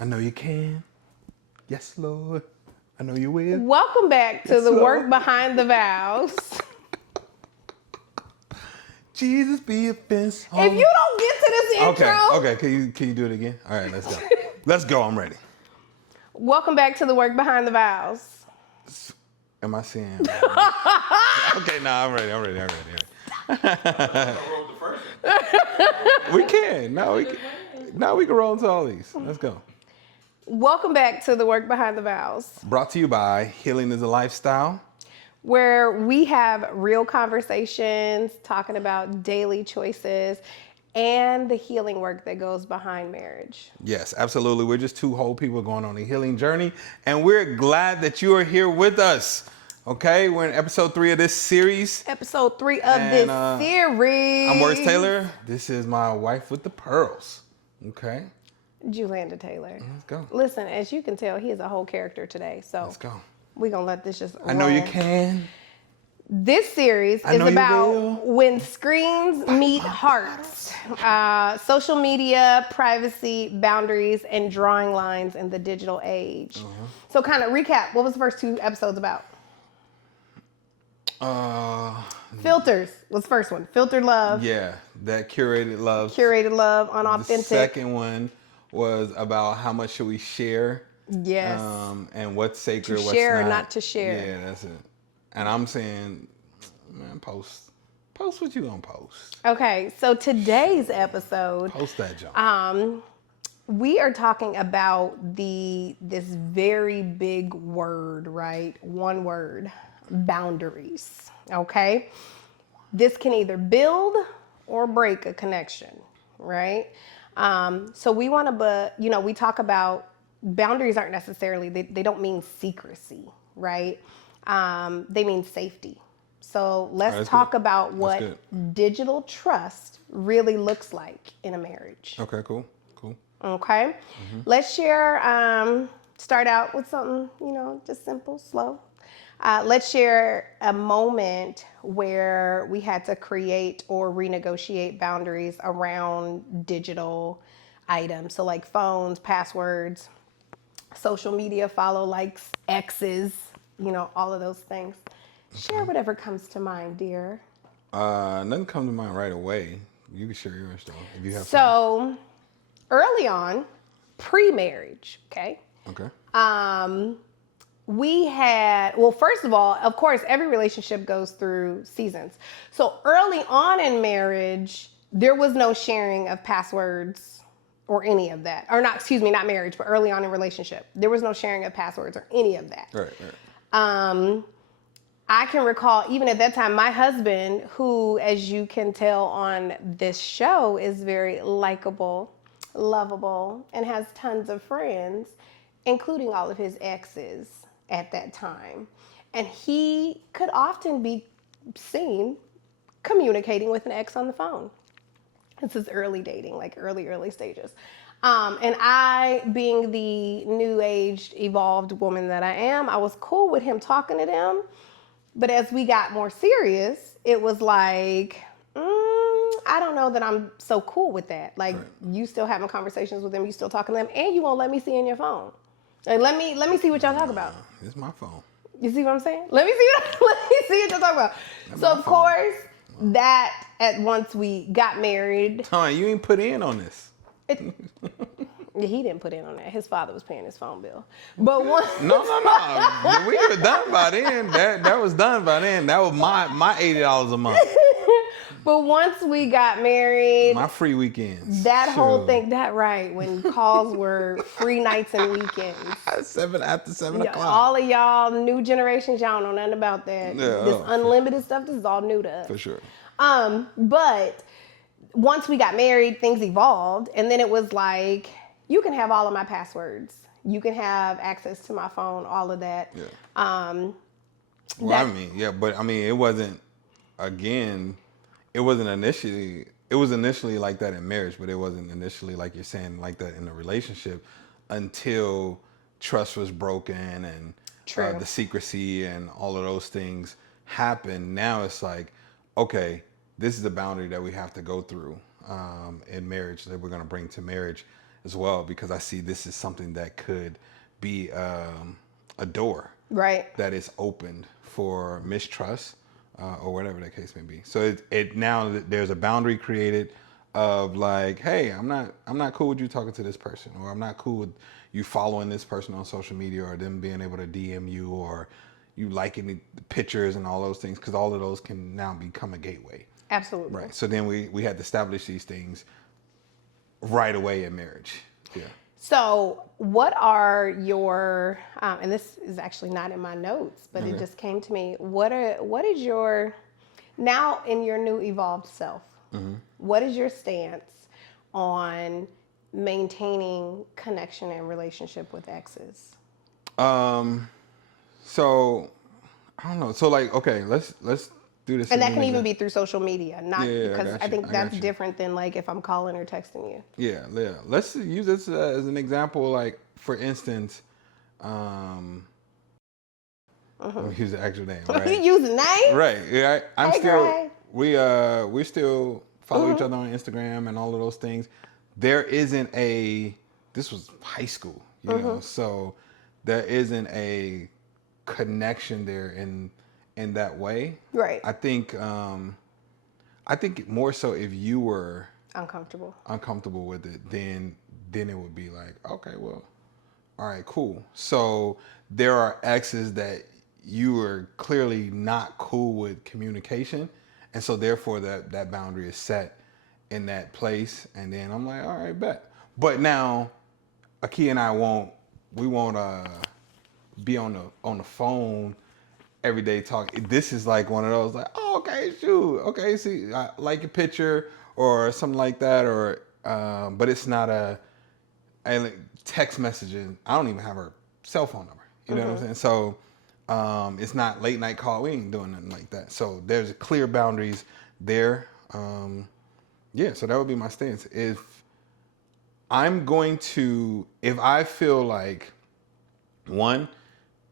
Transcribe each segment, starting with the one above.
I know you can. Yes, Lord. I know you will. Welcome back to Yes, the Lord. work behind the vows. Jesus be a fence. If you don't get to this intro, Okay. Can you do it again? All right, let's go. Let's go. I'm ready. welcome back to the work behind the vows. Am I saying? Okay, I'm ready. We can. Now we can roll into all these. Let's go. Welcome back to the work behind the vows, Brought to you by Healing is a Lifestyle. where we have real conversations talking about daily choices and the healing work that goes behind marriage. Yes, absolutely. We're just two whole people going on a healing journey, and we're glad that you are here with us. Okay, we're in episode 3 of this series. Episode 3 of this series. I'm Words Taylor. This is my wife with the pearls. Okay, Julanda Taylor. let's go. Listen, as you can tell, he is a whole character today. So Let's go. we're going to let this just I know roll. you can. This series I is know you about will. when screens meet hearts, social media, privacy, boundaries, and drawing lines in the digital age. So kind of recap, what was the first 2 episodes about? Filters was the first one. Filtered love. Yeah, that curated love. Curated love, unauthentic. The second one was about how much should we share. Yes. And what's sacred, what's share or not. not to share. Yeah, that's it. And I'm saying, man, post what you gonna post. Okay, so today's episode, Post that junk. we are talking about this very big word, right? One word, boundaries. Okay, this can either build or break a connection, right? So we want to, we talk about boundaries aren't necessarily, they don't mean secrecy, right? They mean safety. So let's talk about what digital trust really looks like in a marriage. Okay, cool. Okay. Let's share, start out with something, just simple, slow. Let's share a moment where we had to create or renegotiate boundaries around digital items. So like phones, passwords, social media, follow, likes, exes, all of those things. Share whatever comes to mind, dear. Nothing comes to mind right away. You can share yours though, if you have. So early on, pre-marriage, okay? Okay. We had, first of all, of course, every relationship goes through seasons. So early on in marriage, there was no sharing of passwords or any of that. Or not marriage, but early on in relationship. There was no sharing of passwords or any of that. Right. I can recall, even at that time, my husband, who, as you can tell on this show, is very likable, lovable, and has tons of friends, including all of his exes at that time. And he could often be seen communicating with an ex on the phone. This is early dating, like early stages. And I, being the new aged, evolved woman that I am, I was cool with him talking to them. But as we got more serious, it was like, I don't know that I'm so cool with that. Like, you still having conversations with them, you still talking to them, and you won't let me see in your phone. Like, let me see what y'all talk about. It's my phone. You see what I'm saying? Let me see what y'all talk about. So of course, that at once we got married. Tom, you ain't put in on this. He didn't put in on that. His father was paying his phone bill. But once No. We were done by then. That was done by then. That was my $80 a month. But once we got married, My free weekends. that whole thing, when calls were free nights and weekends. After 7 o'clock. All of y'all new generations, y'all don't know nothing about that. Yeah, This unlimited stuff, this is all new to us. For sure. But once we got married, things evolved, and then it was like, you can have all of my passwords. You can have access to my phone, all of that. Yeah. But it wasn't, again, it was initially like that in marriage, but it wasn't initially, like you're saying, like that in a relationship until trust was broken and the secrecy and all of those things happened. Now it's like, okay, this is the boundary that we have to go through in marriage that we're going to bring to marriage. as well, because I see this is something that could be a door Right. that is opened for mistrust or whatever the case may be. So it now there's a boundary created of like, hey, I'm not cool with you talking to this person, or I'm not cool with you following this person on social media, or them being able to DM you, or you liking the pictures and all those things, because all of those can now become a gateway. Absolutely. Right. So then we had to establish these things right away in marriage. Yeah. So, what are your and this is actually not in my notes, but it just came to me. What is your now in your new evolved self? What is your stance on maintaining connection and relationship with exes? So I don't know. So like, okay, let's do this. And that can even be through social media, not Yeah, because I I think that's got you. different than like if I'm calling or texting you. Yeah, yeah. Let's use this as an example. Like, for instance, let me use the actual name. You Right. using names? Right. Yeah. I'm Hey, still. Gray. We still follow each other on Instagram and all of those things. There isn't a. This was high school, you know. So there isn't a connection there in that way. Right. I think more so if you were Uncomfortable. uncomfortable with it, then it would be like, okay, well, all right, cool. So there are exes that you are clearly not cool with communication, and so therefore that boundary is set in that place, and then I'm like, all right, bet. But now, Aki and I won't be on the phone every day talking. This is like one of those like, oh, okay, shoot, okay, see, I like a picture or something like that, or but it's not text messaging. I don't even have her cell phone number. You know what I'm saying? So it's not late night call. We ain't doing nothing like that. So there's clear boundaries there. Yeah, so that would be my stance. If I feel like, one,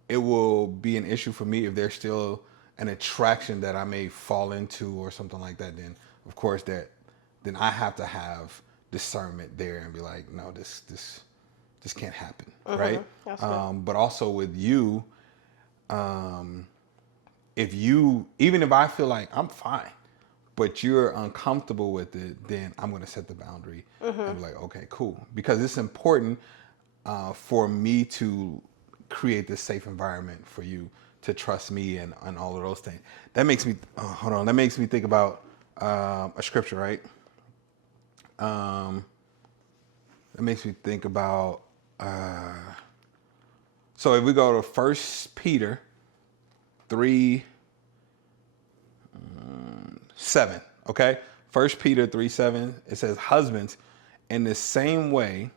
it will be an issue for me if there's still an attraction that I may fall into or something like that, then of course then I have to have discernment there and be like, no, this can't happen, right? That's good. But also with you, even if I feel like I'm fine, but you're uncomfortable with it, then I'm going to set the boundary and be like, okay, cool, because it's important for me to create this safe environment for you to trust me and all of those things. That makes me hold on. That makes me think about a scripture, right? That makes me think about. So if we go to 1 Peter 3:7, okay? 1 Peter 3:7, it says, husbands, in the same way,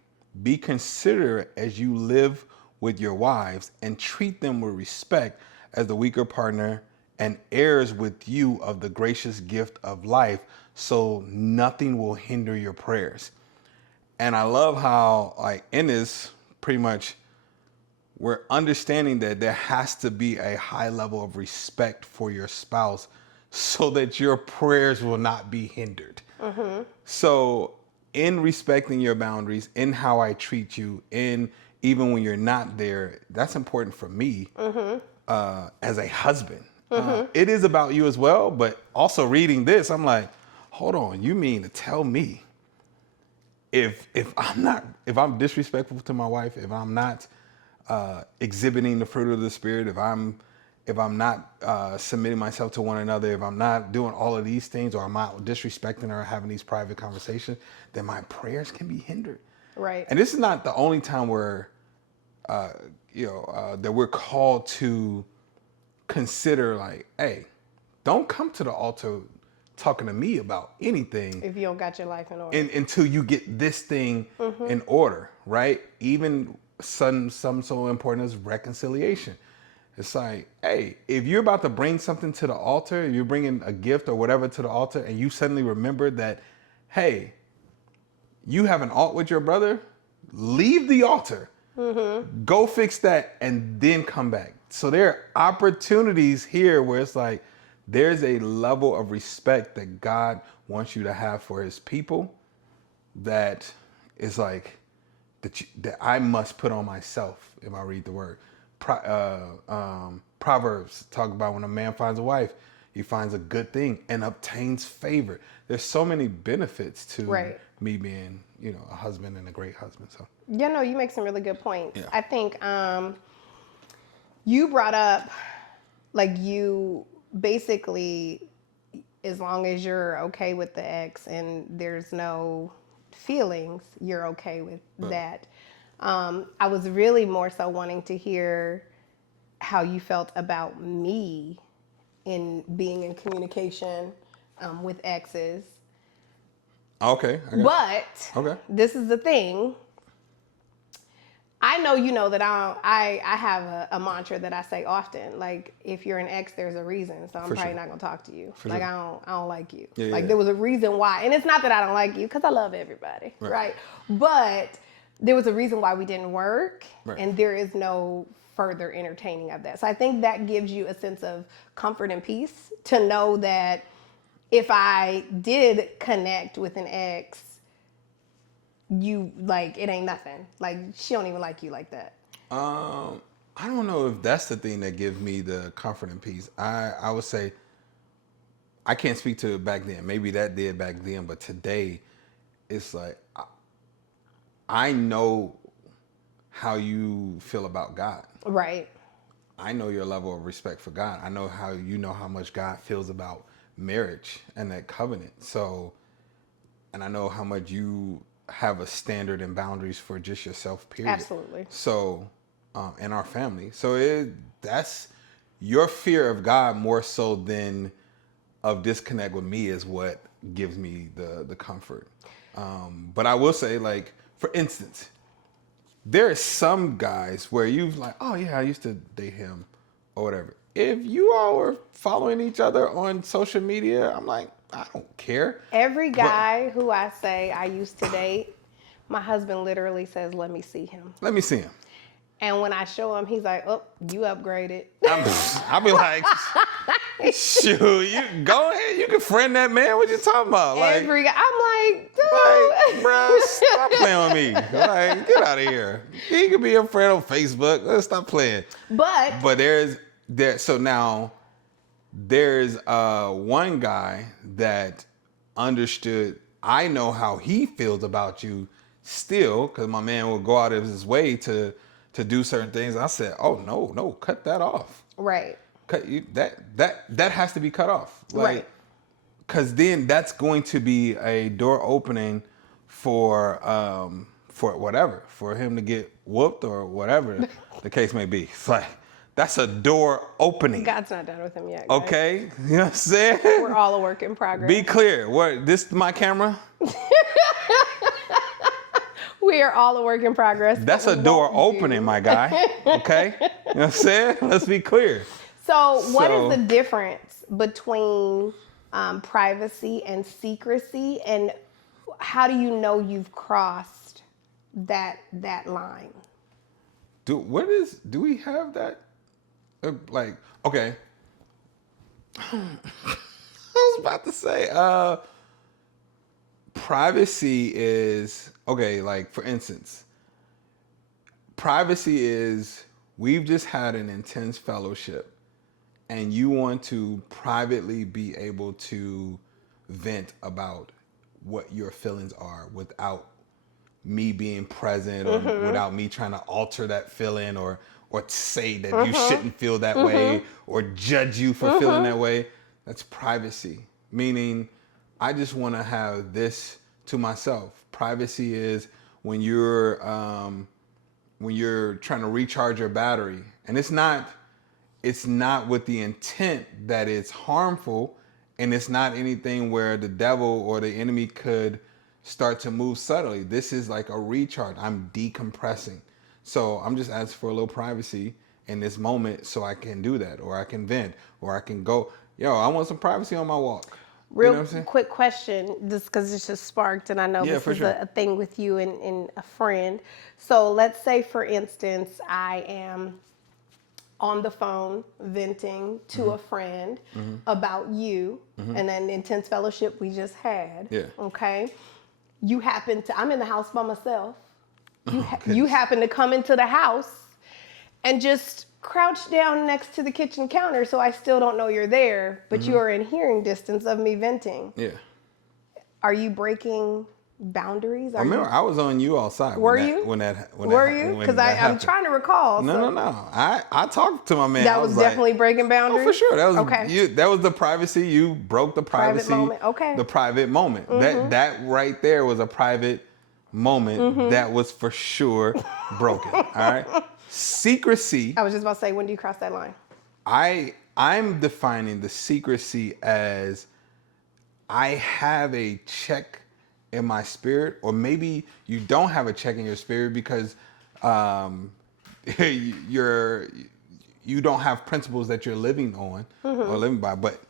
be considerate as you live with your wives and treat them with respect as the weaker partner and heirs with you of the gracious gift of life, so nothing will hinder your prayers. And I love how, like, in this, pretty much, we're understanding that there has to be a high level of respect for your spouse so that your prayers will not be hindered. So in respecting your boundaries, in how I treat you, in even when you're not there, that's important for me as a husband. It is about you as well, but also reading this, I'm like, hold on, you mean to tell me if I'm disrespectful to my wife, if I'm not exhibiting the fruit of the spirit, if I'm not submitting myself to one another, if I'm not doing all of these things, or I'm not disrespecting her, having these private conversations, then my prayers can be hindered. Right. And this is not the only time where, that we're called to consider, like, hey, don't come to the altar talking to me about anything If you don't got your life in order. until you get this thing in order, right? Even some so important as reconciliation. It's like, hey, if you're about to bring something to the altar, you're bringing a gift or whatever to the altar, and you suddenly remember that, hey, you have an alt with your brother, leave the altar, go fix that, and then come back. So there are opportunities here where it's like, there's a level of respect that God wants you to have for his people that is like, that I must put on myself if I read the word. Proverbs talk about when a man finds a wife, he finds a good thing and obtains favor. There's so many benefits to Right. me being, a husband and a great husband. So Yeah, no, you make some really good points. Yeah. I think you brought up, like, you basically, as long as you're okay with the ex and there's no feelings, you're okay with that. I was really more so wanting to hear how you felt about me in being in communication with exes. okay, But okay. this is the thing. I know you know that I have a mantra that I say often. Like, if you're an ex, there's a reason. So I'm For probably sure. not gonna talk to you. For Like, sure. I don't like you. Yeah, Like, yeah. there was a reason why, and it's not that I don't like you, because I love everybody, right? But there was a reason why we didn't work, Right. and there is no further entertaining of that. So I think that gives you a sense of comfort and peace to know that if I did connect with an ex, you, like, it ain't nothing. Like, she don't even like you like that. I don't know if that's the thing that gives me the comfort and peace. I would say I can't speak to it back then. Maybe that did back then, but today it's like I know how you feel about God. Right. I know your level of respect for God. I know how much God feels about marriage and that covenant. So, and I know how much you have a standard and boundaries for just yourself, period. Absolutely. So, and our family. So that's your fear of God more so than of disconnect with me is what gives me the comfort. But I will say, like, for instance, there are some guys where you've like, oh yeah, I used to date him or whatever. If you all were following each other on social media, I'm like, I don't care. Every guy who I say I used to date, my husband literally says, let me see him. Let me see him. And when I show him, he's like, oh, you upgraded. I'll be like, shoot, you go ahead, you can friend that man. What you talking about? Like, Every guy, I'm like, dude. bro, stop playing with me. Like, get out of here. He could be your friend on Facebook. Let's stop playing. But so now there's one guy that understood. I know how he feels about you still, because my man will go out of his way to do certain things. I said, oh no, cut that off. Right. Cut you that has to be cut off. Like, Right. because then that's going to be a door opening for whatever, for him to get whooped or whatever the case may be. It's like, that's a door opening. God's not done with him yet. Guys. Okay, you know what I'm saying? We're all a work in progress. Be clear. What? This is my camera? We are all a work in progress. That's a door opening, my guy. Okay, you know what I'm saying? Let's be clear. So what is the difference between privacy and secrecy, and how do you know you've crossed that line? Do we have that? Like, okay. I was about to say, privacy is, okay, like, for instance, privacy is, we've just had an intense fellowship and you want to privately be able to vent about what your feelings are without me being present or without me trying to alter that feeling or say that you shouldn't feel that way or judge you for feeling that way. That's privacy. Meaning, I just want to have this to myself. Privacy is when you're trying to recharge your battery, and it's not with the intent that it's harmful, and it's not anything where the devil or the enemy could start to move subtly. This is like a recharge. I'm decompressing. So I'm just asking for a little privacy in this moment so I can do that, or I can vent, or I can go, I want some privacy on my walk. Real quick question, just because it's just sparked, and I know this is a thing with you and a friend. So let's say, for instance, I am on the phone venting to a friend about you and an intense fellowship we just had. Yeah. Okay. I'm in the house by myself. You happen to come into the house and just crouch down next to the kitchen counter, so I still don't know you're there, but you are in hearing distance of me venting. Yeah. Are you breaking boundaries? Remember, I was on you all side. Were you? Were you? Because I'm trying to recall. No. I talked to my man. That was definitely breaking boundaries? Oh, for sure. That was okay. That was the privacy. You broke the privacy. Private moment. Okay. The private moment. That right there was a private moment that was for sure broken. All right. Secrecy. I was just about to say, when do you cross that line? I'm defining the secrecy as I have a check in my spirit, or maybe you don't have a check in your spirit because you don't have principles that you're living on or living by. But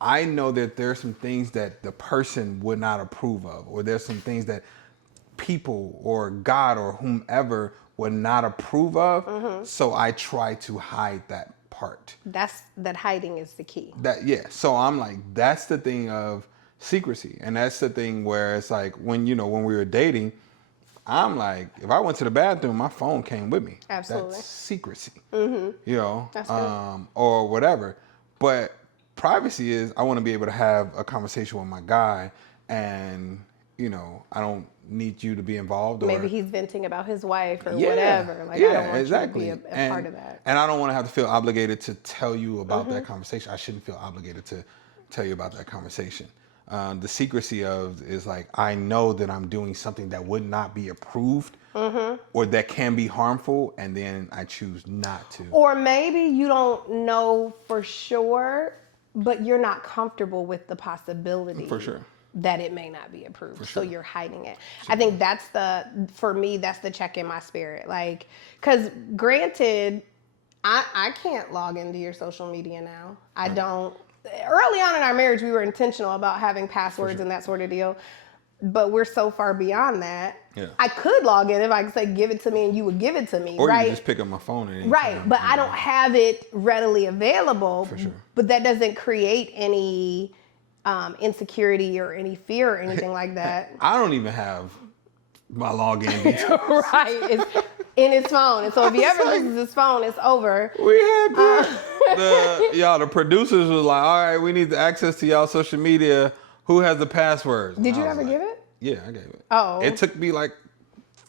I know that there are some things that the person would not approve of, or there's some things that people or God or whomever would not approve of. So I try to hide that part. That hiding is the key. So I'm like, that's the thing of secrecy. And that's the thing where it's like when we were dating, I'm like, if I went to the bathroom, my phone came with me. Absolutely. That's secrecy. That's or whatever. But privacy is I want to be able to have a conversation with my guy and, I don't need you to be involved. Or maybe he's venting about his wife or whatever. Like, I don't want exactly. you to be a part of that. And I don't want to have to feel obligated to tell you about that conversation. I shouldn't feel obligated to tell you about that conversation. The secrecy is like, I know that I'm doing something that would not be approved or that can be harmful, and then I choose not to. Or maybe you don't know for sure, but you're not comfortable with the possibility. For sure. That it may not be approved. Sure. So you're hiding it. I think for me, that's the check in my spirit. Like, because granted, I can't log into your social media now. I don't. Early on in our marriage, we were intentional about having passwords and that sort of deal. But we're so far beyond that. Yeah. I could log in if I could say, give it to me, and you would give it to me, or right? You just pick up my phone. At any time. But I don't have it readily available. For sure. But that doesn't create any insecurity or any fear or anything like that. I don't even have my login details. Right. It's in his phone. And so if he ever loses his phone, it's over. We had the producers was like, all right, we need the access to y'all social media. Who has the passwords? Did you ever give it? Yeah, I gave it. Oh. It took me like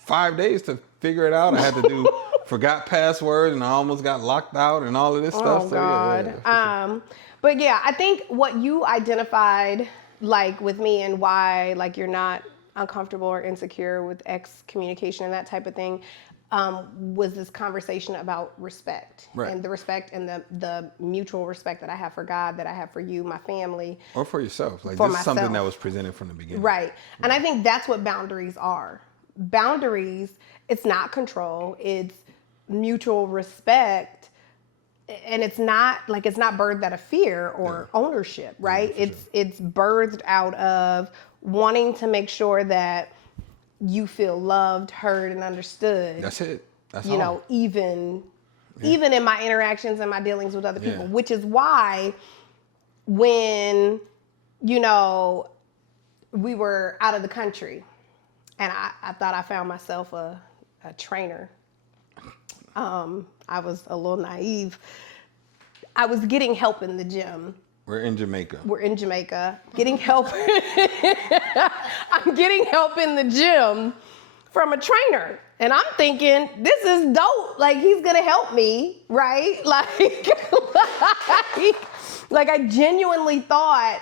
5 days to figure it out. I had to do forgot passwords, and I almost got locked out and all of this stuff. Oh, God. Sure. But yeah, I think what you identified, like with me, and why like you're not uncomfortable or insecure with communication and that type of thing, was this conversation about respect, and the respect and the mutual respect that I have for God, that I have for you, my family, or for yourself. Like for this is myself. Something that was presented from the beginning, right? And I think that's what boundaries are. Boundaries, it's not control, it's mutual respect. And it's not birthed out of fear or ownership, right? It's birthed out of wanting to make sure that you feel loved, heard, and understood. That's it. That's even in my interactions and my dealings with other people, which is why when, we were out of the country and I thought I found myself a trainer. I was a little naive. I was getting help in the gym. We're in Jamaica. Getting help. I'm getting help in the gym from a trainer. And I'm thinking, this is dope. Like, he's going to help me, right? Like I genuinely thought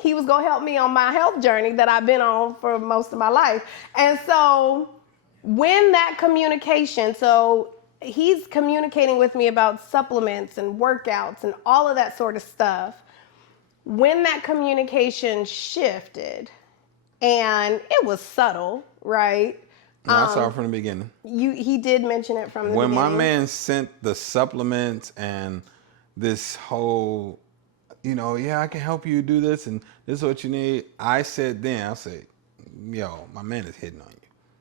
he was going to help me on my health journey that I've been on for most of my life. And so when that communication, he's communicating with me about supplements and workouts and all of that sort of stuff. When that communication shifted, and it was subtle, right? I saw it from the beginning. He did mention it from the beginning. When my man sent the supplements and this whole, I can help you do this and this is what you need. I said, yo, my man is hitting on you.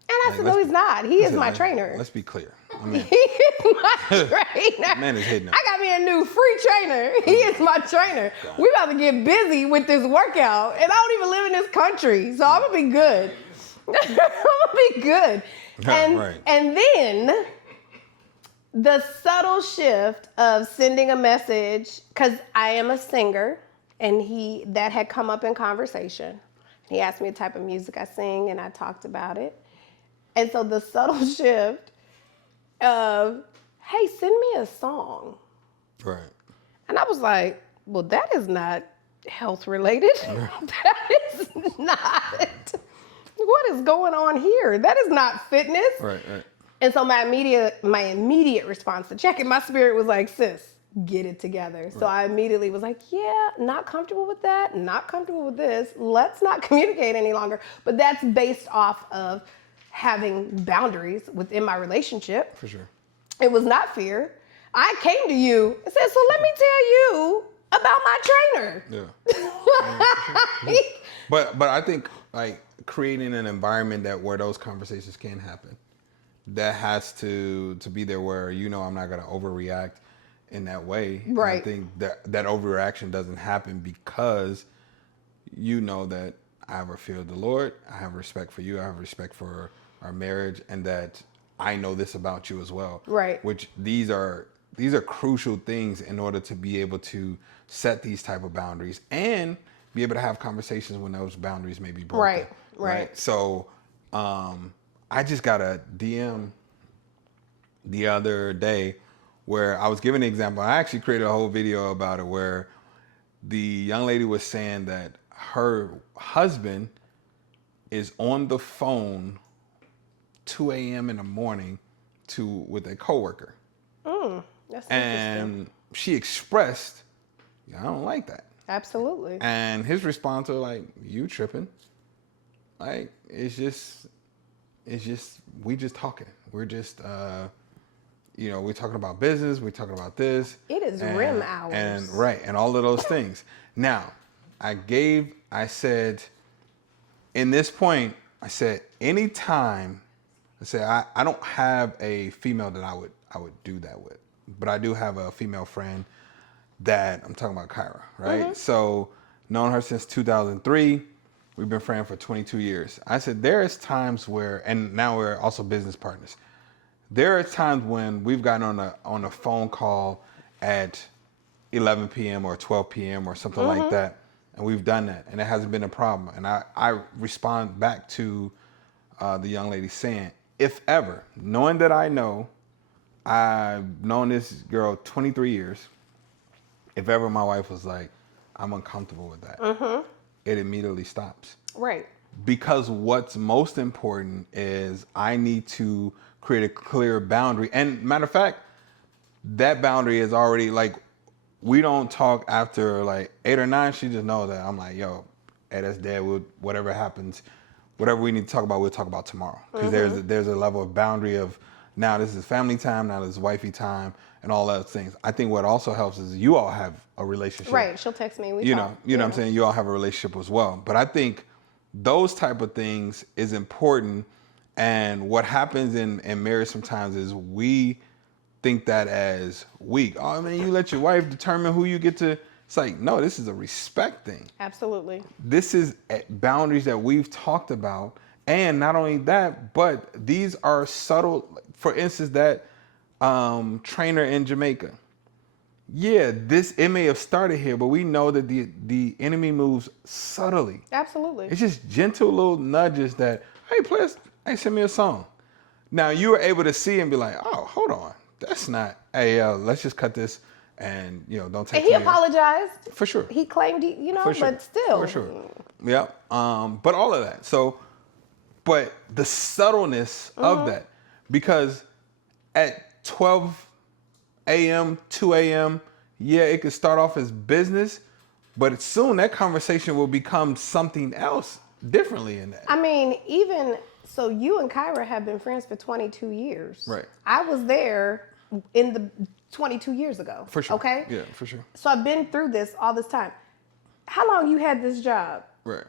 And I said, no, he's not. He is my trainer. Let's be clear. He is my trainer. Man is hitting on I got me a new free trainer. He is my trainer. We about to get busy with this workout. And I don't even live in this country. So I'm going to be good. I'm going to be good. Right. And then the subtle shift of sending a message, because I am a singer, and that had come up in conversation. He asked me the type of music I sing, and I talked about it. And so the subtle shift of, hey, send me a song. Right. And I was like, well, that is not health related. That is not. What is going on here? That is not fitness. Right. And so my immediate response to check in my spirit was like, sis, get it together. So I immediately was like, yeah, not comfortable with that, not comfortable with this. Let's not communicate any longer. But that's based off of having boundaries within my relationship. For sure. It was not fear. I came to you and said, so let me tell you about my trainer. Yeah. But I think like creating an environment where those conversations can happen, that has to be there where, I'm not going to overreact in that way. Right. And I think that overreaction doesn't happen because you know that I have a fear of the Lord, I have respect for you, I have respect for our marriage, and that I know this about you as well. Right. Which these are crucial things in order to be able to set these type of boundaries and be able to have conversations when those boundaries may be broken. Right. So I just got a DM the other day where I was giving an example. I actually created a whole video about it where the young lady was saying that her husband is on the phone 2 a.m. in the morning with a coworker. That's And interesting. she expressed, I don't like that. Absolutely. And his response was like, you tripping. Like, it's just, we just talking. We're just, we're talking about business. We're talking about this. It is REM hours. And all of those things. Now, I said, in this point, I said, anytime, I don't have a female that I would do that with, but I do have a female friend that I'm talking about, Kyra, right? Mm-hmm. So known her since 2003. We've been friends for 22 years. I said, there is times where, and now we're also business partners. There are times when we've gotten on a phone call at 11 p.m. or 12 p.m. or something like that. And we've done that, and it hasn't been a problem. And I respond back to the young lady saying, if ever, knowing that I've known this girl 23 years, if ever my wife was like, I'm uncomfortable with that, it immediately stops. Right. Because what's most important is I need to create a clear boundary. And matter of fact, that boundary is already like, we don't talk after like 8 or 9. She just knows that I'm like, yo, hey, that's dead. Whatever happens, whatever we need to talk about, we'll talk about tomorrow. Because there's a level of boundary of, now this is family time, now this is wifey time, and all those things. I think what also helps is you all have a relationship. Right. She'll text me. We talk. You know what I'm saying? You all have a relationship as well. But I think those type of things is important. And what happens in marriage sometimes is we think that as weak. Oh, man, you let your wife determine who you get to. It's like, no, this is a respect thing. Absolutely. This is boundaries that we've talked about. And not only that, but these are subtle. For instance, that trainer in Jamaica. Yeah, it may have started here, but we know that the enemy moves subtly. Absolutely. It's just gentle little nudges that, hey, please, hey, send me a song. Now you were able to see and be like, oh, hold on, that's not. Hey, let's just cut this, and don't take. And he apologized. For sure. He claimed, For sure. but still. For sure. Yeah. But all of that. So, but the subtleness of that, because at 12 a.m., 2 a.m., yeah, it could start off as business, but soon that conversation will become something else differently in that. I mean, even so, you and Kyra have been friends for 22 years. Right. I was there in the 22 years ago. For sure. Okay? Yeah, for sure. So I've been through this all this time. How long you had this job? Right.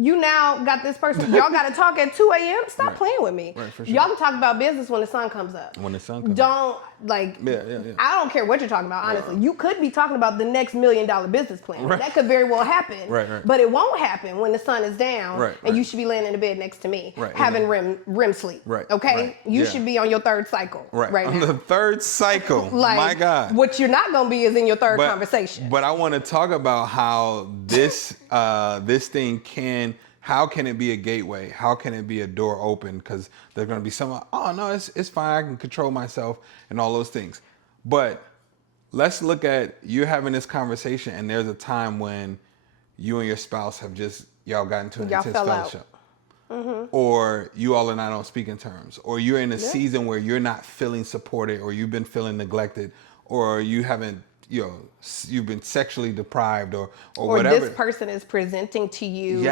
You now got this person. Y'all got to talk at 2 a.m. Stop Right. playing with me. Right, for sure. Y'all can talk about business when the sun comes up. When the sun comes up. Don't like. Yeah. I don't care what you're talking about. Honestly, you could be talking about the next $1 million business plan. Right. That could very well happen. Right. But it won't happen when the sun is down. Right, And you right. should be laying in the bed next to me, Right, having REM sleep. Right, Okay. right, You yeah. should be on your third cycle. Right On now. the third cycle. Like, My God. What you're not gonna be is in your third conversation. But I want to talk about how this this thing how can it be a gateway? How can it be a door open? Because there's going to be some, oh no, it's fine. I can control myself and all those things. But let's look at you having this conversation, and there's a time when you and your spouse have y'all got into an Y'all intense fell out. fellowship. Or you all are not on speaking terms, or you're in a season where you're not feeling supported, or you've been feeling neglected, or you haven't, you've been sexually deprived, or whatever. This person is presenting to you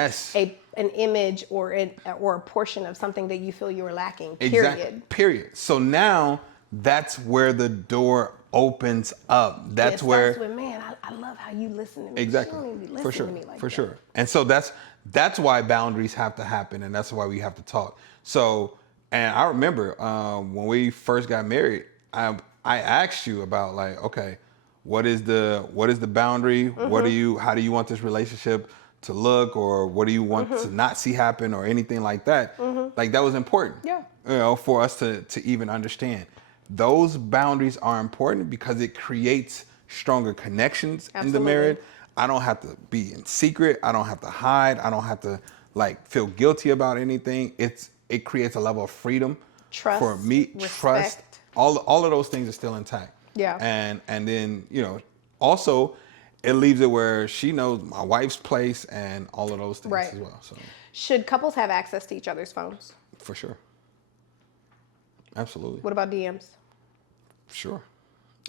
an image or a portion of something that you feel you were lacking. Period. Exactly. Period. So now that's where the door opens up. That's where. Starts with, man, I love how you listen to me. Exactly. You don't even be listening For sure. to me like For that. sure. And so that's why boundaries have to happen, and that's why we have to talk. So, and I remember when we first got married, I asked you about, like, okay, what is the boundary? How do you want this relationship to look, or what do you want to not see happen, or anything like that? Like, that was important. Yeah. For us to even understand. Those boundaries are important because it creates stronger connections in the marriage. I don't have to be in secret. I don't have to hide. I don't have to feel guilty about anything. It creates a level of freedom Trust, for me. respect. Trust. All of those things are still intact. Yeah. And then, also it leaves it where she knows my wife's place and all of those things as well. So should couples have access to each other's phones? For sure. Absolutely. What about DMs? Sure.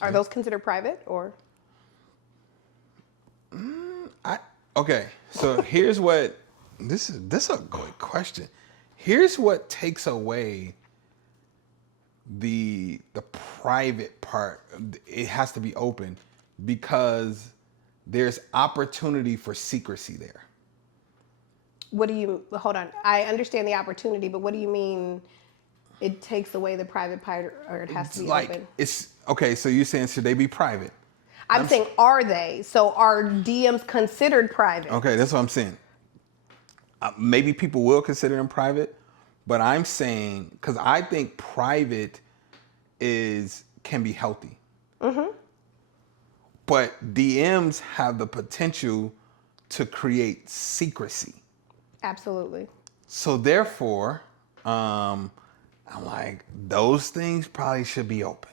Are those considered private, or? Okay. So here's what this is a good question. Here's what takes away the private part. It has to be open because there's opportunity for secrecy there. Hold on. I understand the opportunity, but what do you mean it takes away the private part, or it has to be open? It's okay. So you're saying, should they be private? I'm saying, are they? So are DMs considered private? Okay, that's what I'm saying. Maybe people will consider them private, but I'm saying, because I think private can be healthy. But DMs have the potential to create secrecy. Absolutely. So therefore, I'm like, those things probably should be open.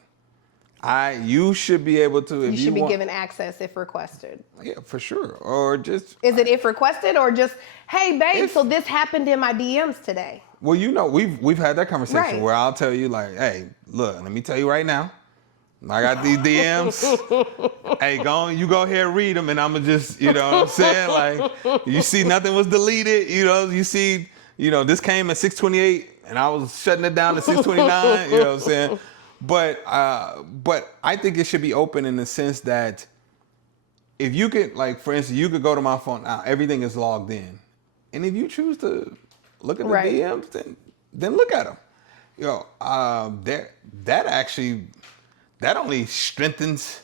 You should be able to. If you should be given access if requested. Yeah, for sure. Or just. Is it if requested, or just, hey babe, so this happened in my DMs today? Well, we've had that conversation where I'll tell you, like, hey, look, let me tell you right now, I got these DMs. Hey, you go ahead and read them, and I'ma just, you know what I'm saying? Like, you see nothing was deleted, you see, this came at 6:28, and I was shutting it down at 6:29, you know what I'm saying? But I think it should be open in the sense that if you could, like, for instance, you could go to my phone now, everything is logged in, and if you choose to look at the DMs, then look at them. That only strengthens,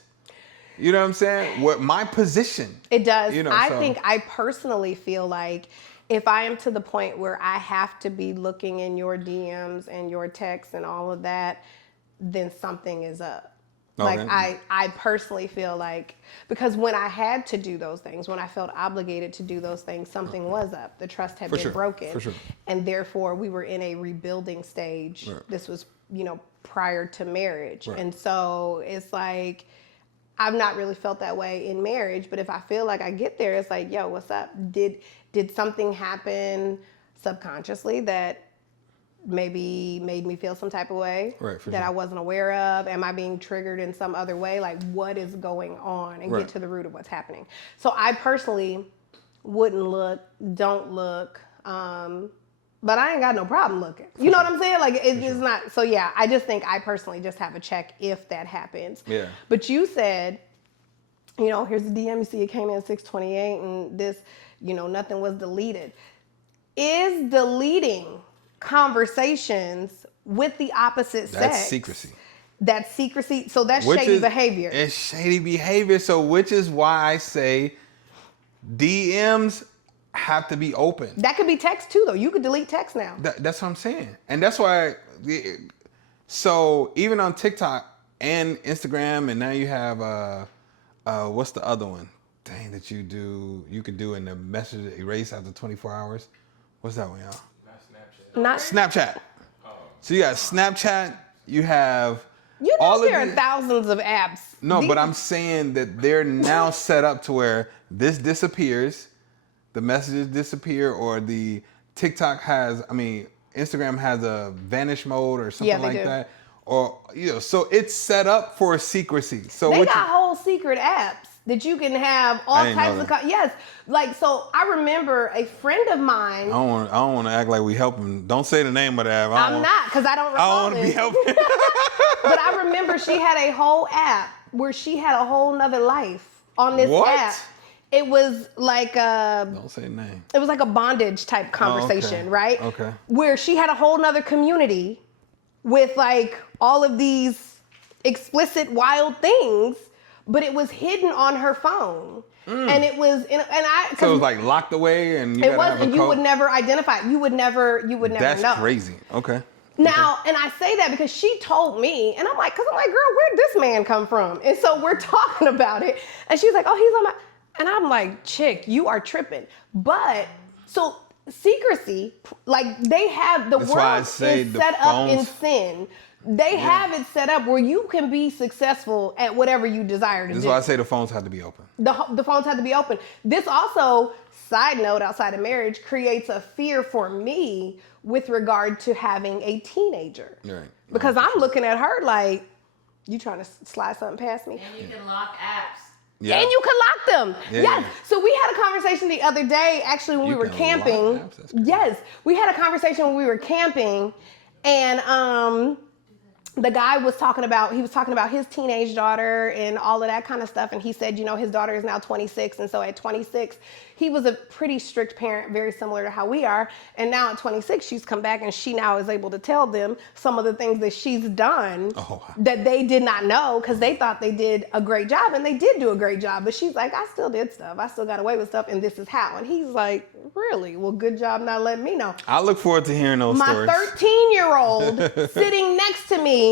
you know what I'm saying? What my position. It does. I personally feel like if I am to the point where I have to be looking in your DMs and your texts and all of that, then something is up. Okay. Like I personally feel like, because when I had to do those things, when I felt obligated to do those things, something was up. The trust had been broken. For sure. And therefore we were in a rebuilding stage. Right. This was, prior to marriage. Right. And so it's like, I've not really felt that way in marriage, but if I feel like I get there, it's like, yo, what's up? Did something happen subconsciously that maybe made me feel some type of way that I wasn't aware of? Am I being triggered in some other way? Like, what is going on? And get to the root of what's happening. So I personally wouldn't look, don't look, but I ain't got no problem looking. You know what I'm saying? Like, it's not. So yeah, I just think I personally just have a check if that happens. Yeah. But you said, here's the DM. You see, it came in at 6:28, and this, nothing was deleted. is deleting conversations with the opposite sex. That's secrecy. That's secrecy. So that's Which shady is, behavior. It's shady behavior. So which is why I say DMs have to be open. That could be text too, though. You could delete text now. That's what I'm saying. And that's why, so even on TikTok and Instagram, and now you have, what's the other one? Dang, that you could do in the message erase after 24 hours. What's that one, y'all? Not Snapchat. So you got Snapchat, you have You know all there of are thousands of apps. No, but I'm saying that they're now set up to where this disappears, the messages disappear, or the TikTok Instagram has a vanish mode or something like that. Or, so it's set up for secrecy. So they got whole secret apps that you can have all types of, yes. Like, so I remember a friend of mine. I don't want to act like we helping. Don't say the name of the app. I'm not, because I don't recall I don't want to be helping. But I remember she had a whole app where she had a whole nother life on this app. It was like don't say the name. It was like a bondage type conversation, right? Okay. Where she had a whole nother community with like all of these explicit wild things, but it was hidden on her phone. And it was, so it was like locked away, and it was, and you would never identify it. You would never know. That's crazy. Okay. Now, and I say that because she told me, and I'm like, girl, where'd this man come from? And so we're talking about it, and she's like, oh, he's on my, and I'm like, chick, you are tripping. But so secrecy, like they have the world is set up in sin. They have it set up where you can be successful at whatever you desire to do. This is why I say the phones have to be open. The phones have to be open. This also, side note, outside of marriage, creates a fear for me with regard to having a teenager. Right. Because I'm looking at her like, you trying to slide something past me? And you can lock apps. Yeah. And you can lock them. Yeah. Yes. So we had a conversation the other day, actually, when we were camping. Yes. We had a conversation when we were camping, and the guy was talking about his teenage daughter and all of that kind of stuff. And he said, his daughter is now 26. And so at 26, he was a pretty strict parent, very similar to how we are. And now at 26, she's come back and she now is able to tell them some of the things that she's done that they did not know, because they thought they did a great job, and they did do a great job. But she's like, I still did stuff. I still got away with stuff. And this is how. And he's like, really? Well, good job not letting me know. I look forward to hearing those stories. My 13-year-old sitting next to me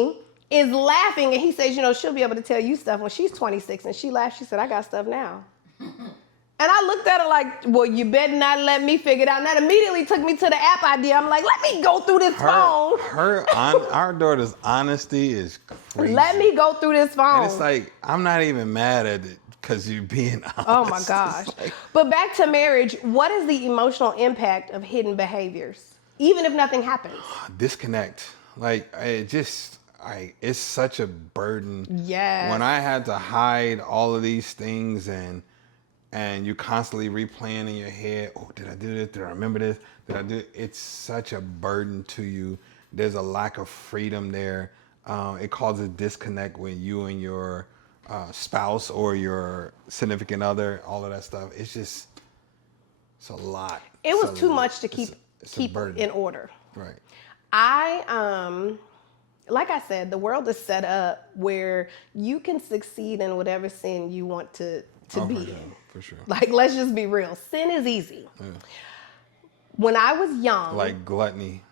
is laughing, and he says, she'll be able to tell you stuff when she's 26. And she laughed. She said, I got stuff now. And I looked at her like, well, you better not let me figure it out. And that immediately took me to the app idea. I'm like, let me go through this phone. Our daughter's honesty is crazy. Let me go through this phone. And it's like, I'm not even mad at it because you're being honest. Oh my gosh. But back to marriage, what is the emotional impact of hidden behaviors, even if nothing happens? Disconnect. Like, it's such a burden. Yes. When I had to hide all of these things, and you constantly replaying in your head, oh, did I do this? Did I remember this? Did I do it? It's such a burden to you. There's a lack of freedom there. It causes disconnect when you and your spouse or your significant other, all of that stuff. It's a lot. It was too much to keep in order. Right. Like I said, the world is set up where you can succeed in whatever sin you want to be in. For sure. Like, let's just be real. Sin is easy. Yeah. When I was young. Like gluttony.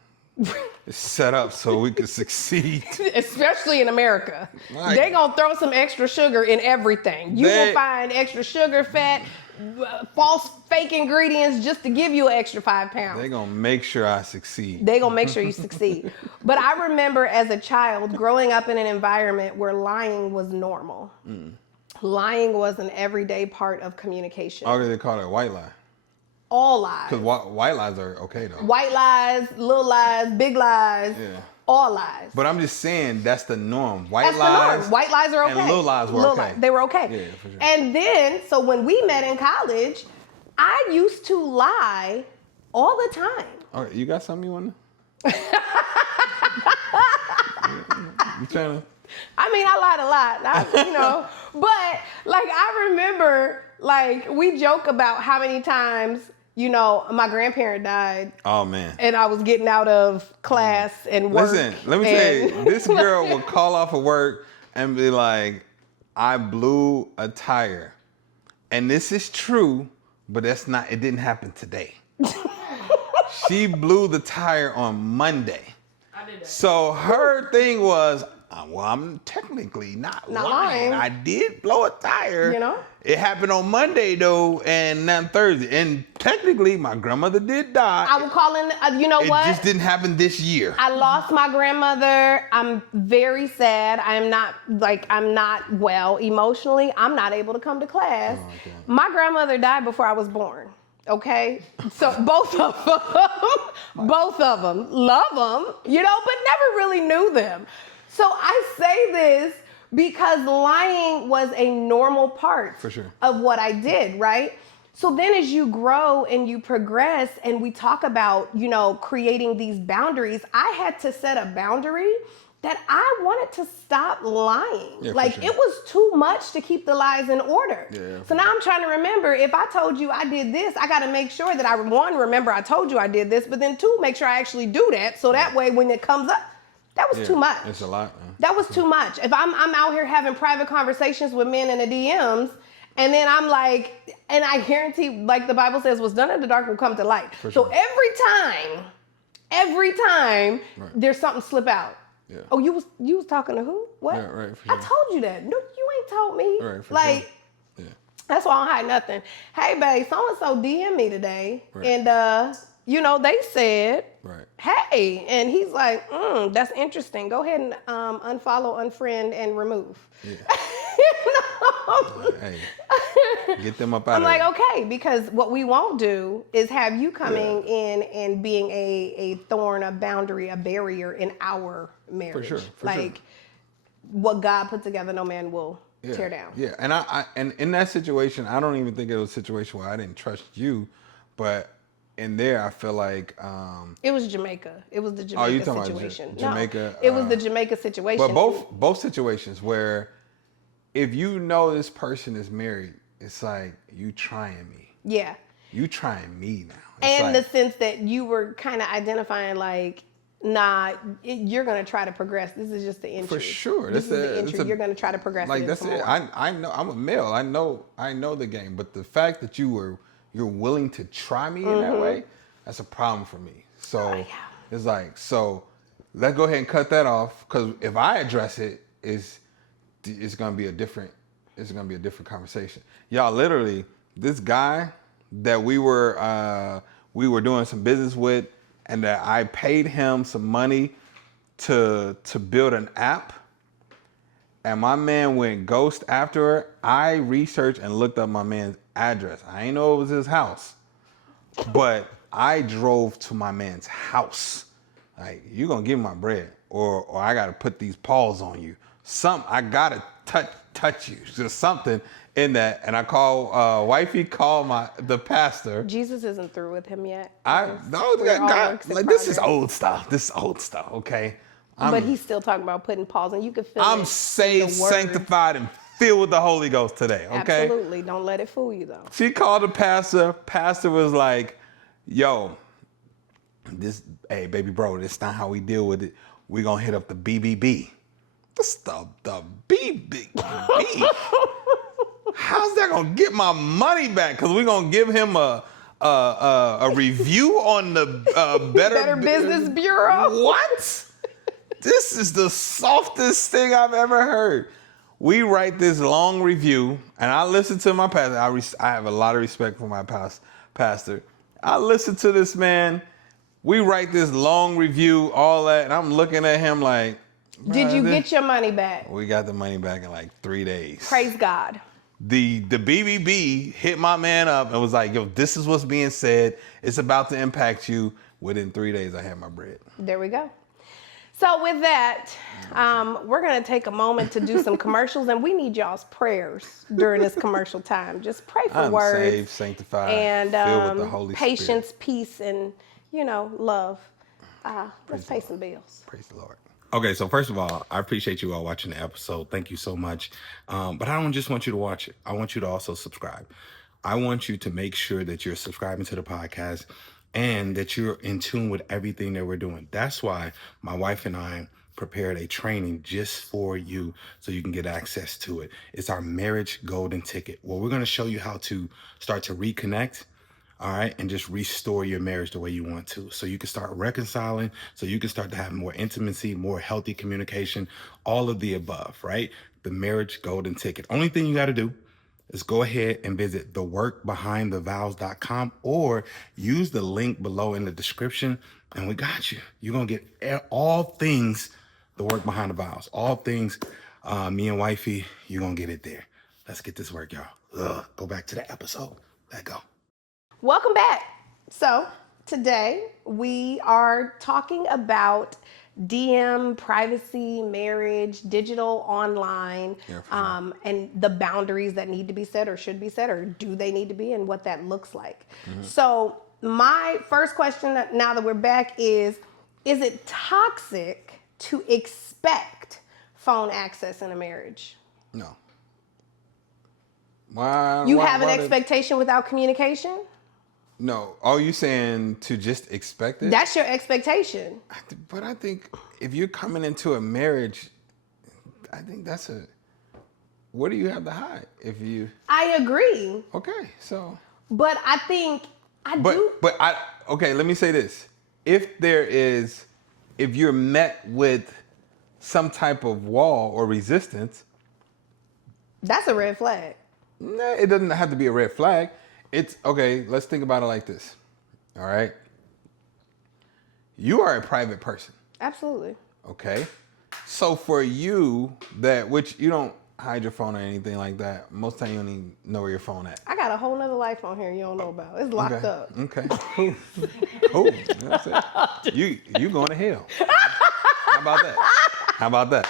It's set up so we could succeed. Especially in America. They're going to throw some extra sugar in everything. You will find extra sugar, fat, false fake ingredients just to give you an extra 5 pounds. They're going to make sure I succeed. They're going to make sure you succeed. But I remember as a child growing up in an environment where lying was normal. Lying was an everyday part of communication. Oh, they call it a white lie. All lies. Because white lies are okay, though. White lies, little lies, big lies, all lies. But I'm just saying that's the norm. That's the norm. White lies are okay. And little lies were okay. They were okay. Yeah, for sure. And then, so when we met in college, I used to lie all the time. All right, you got something you want to? You trying to? I mean, I lied a lot, but like I remember, like we joke about how many times, my grandparent died. Oh man. And I was getting out of class and work. Listen, let me tell you, this girl would call off of work and be like, I blew a tire. And this is true, but it didn't happen today. She blew the tire on Monday. I did that. So her thing was, well, I'm technically not lying. I did blow a tire. It happened on Monday, though, and not Thursday. And technically, my grandmother did die. I will call in, It just didn't happen this year. I lost my grandmother. I'm very sad. I'm not well emotionally. I'm not able to come to class. Oh, okay. My grandmother died before I was born. Okay, so both of them, love them, but never really knew them. So I say this because lying was a normal part For sure. of what I did, right? So then as you grow and you progress and we talk about, creating these boundaries, I had to set a boundary that I wanted to stop lying. Yeah, It was too much to keep the lies in order. Yeah, so now I'm trying to remember, if I told you I did this, I got to make sure that remember I told you I did this, but then two, make sure I actually do that. So that way when it comes up, that was too much. It's a lot, man. That was too much. If I'm out here having private conversations with men in the DMs, and then I'm like, and I guarantee, like the Bible says, what's done in the dark will come to light. For So sure. every time, Right. there's something slip out. Yeah. Oh, you was talking to who? What? Yeah, right, for I sure. told you that. No, you ain't told me. Right, for like, sure. Yeah. that's why I don't hide nothing. Hey, babe, so-and-so DM me today. Right. And, they said, Right. hey. And he's like, that's interesting. Go ahead and unfollow, unfriend, and remove. Yeah. you know? Hey, get them up out I'm of like, there. okay, because what we won't do is have you coming in and being a thorn, a boundary, a barrier in our marriage. For sure. What God put together, no man will tear down. Yeah, and I in that situation, I don't even think it was a situation where I didn't trust you, but in there, I feel like It was Jamaica. It was the Jamaica you talking situation. about Jamaica? No, it was the Jamaica situation. But both situations where if you know this person is married, it's like you trying me. Yeah. You trying me now. It's And like, the sense that you were kind of identifying like, nah, you're going to try to progress. This is just the entry. For sure. This is the entry. You're going to try to progress. Like that's it. More. I know I'm a male. I know the game. But the fact that you're willing to try me in that way, that's a problem for me. So it's like, so let's go ahead and cut that off. Because if I address it, it's gonna be a different conversation. Y'all, literally, this guy that we were doing some business with, and that I paid him some money to build an app, and my man went ghost after her. I researched and looked up my man's address. I ain't know it was his house, but I drove to my man's house. Like, you gonna give me my bread, or I gotta put these paws on you. I gotta touch you. Just something in that. And I wifey called the pastor. Jesus isn't through with him yet. This is old stuff. Okay. But he's still talking about putting paws, and you can feel I'm saved, sanctified, and filled with the Holy Ghost today. Okay. Absolutely. Don't let it fool you, though. She called the pastor. Pastor was like, yo, hey, baby bro, this not how we deal with it. We're going to hit up the BBB. The BBB. How's that going to get my money back? Because we're going to give him a review on the Better Business Bureau. What? This is the softest thing I've ever heard. We write this long review, and I listen to my pastor. I have a lot of respect for my pastor. I listen to this man. We write this long review, all that, and I'm looking at him like, did you get your money back? We got the money back in like 3 days. Praise God. The BBB hit my man up and was like, yo, this is what's being said. It's about to impact you. Within 3 days, I had my bread. There we go. So with that, we're going to take a moment to do some commercials, and we need y'all's prayers during this commercial time. Just pray for I'm words. saved, sanctified, and filled with the Holy patience, Spirit. peace, and, love. Let's pay some bills. Praise the Lord. Okay, so first of all, I appreciate you all watching the episode. Thank you so much. But I don't just want you to watch it. I want you to also subscribe. I want you to make sure that you're subscribing to the podcast and that you're in tune with everything that we're doing. That's why my wife and I prepared a training just for you so you can get access to it. It's our marriage golden ticket. Well, we're going to show you how to start to reconnect, all right, and just restore your marriage the way you want to. So you can start reconciling, so you can start to have more intimacy, more healthy communication, all of the above, right? The marriage golden ticket. Only thing you got to do is go ahead and visit theworkbehindthevows.com or use the link below in the description, and we got you. You're going to get all things the work behind the vows, all things me and wifey, you're going to get it there. Let's get this work, y'all. Go back to the episode. Let go. Welcome back. So today we are talking about DM, privacy, marriage, digital, online, and the boundaries that need to be set or should be set, or do they need to be, and what that looks like. So my first question now that we're back is it toxic to expect phone access in a marriage? No. Why? You have an expectation without communication? No. Are you saying to just expect it? That's your expectation. But I think if you're coming into a marriage, I think that's what do you have to hide? If you... I agree. Okay, so... But I think okay, let me say this. If you're met with some type of wall or resistance... That's a red flag. Nah, it doesn't have to be a red flag. It's, okay, let's think about it like this. All right? You are a private person. Absolutely. Okay? So for you, which you don't hide your phone or anything like that. Most of the time you don't even know where your phone at. I got a whole nother life on here you don't know about. It's locked up. Okay, cool. Cool. You know what I'm saying? You going to hell. How about that? How about that?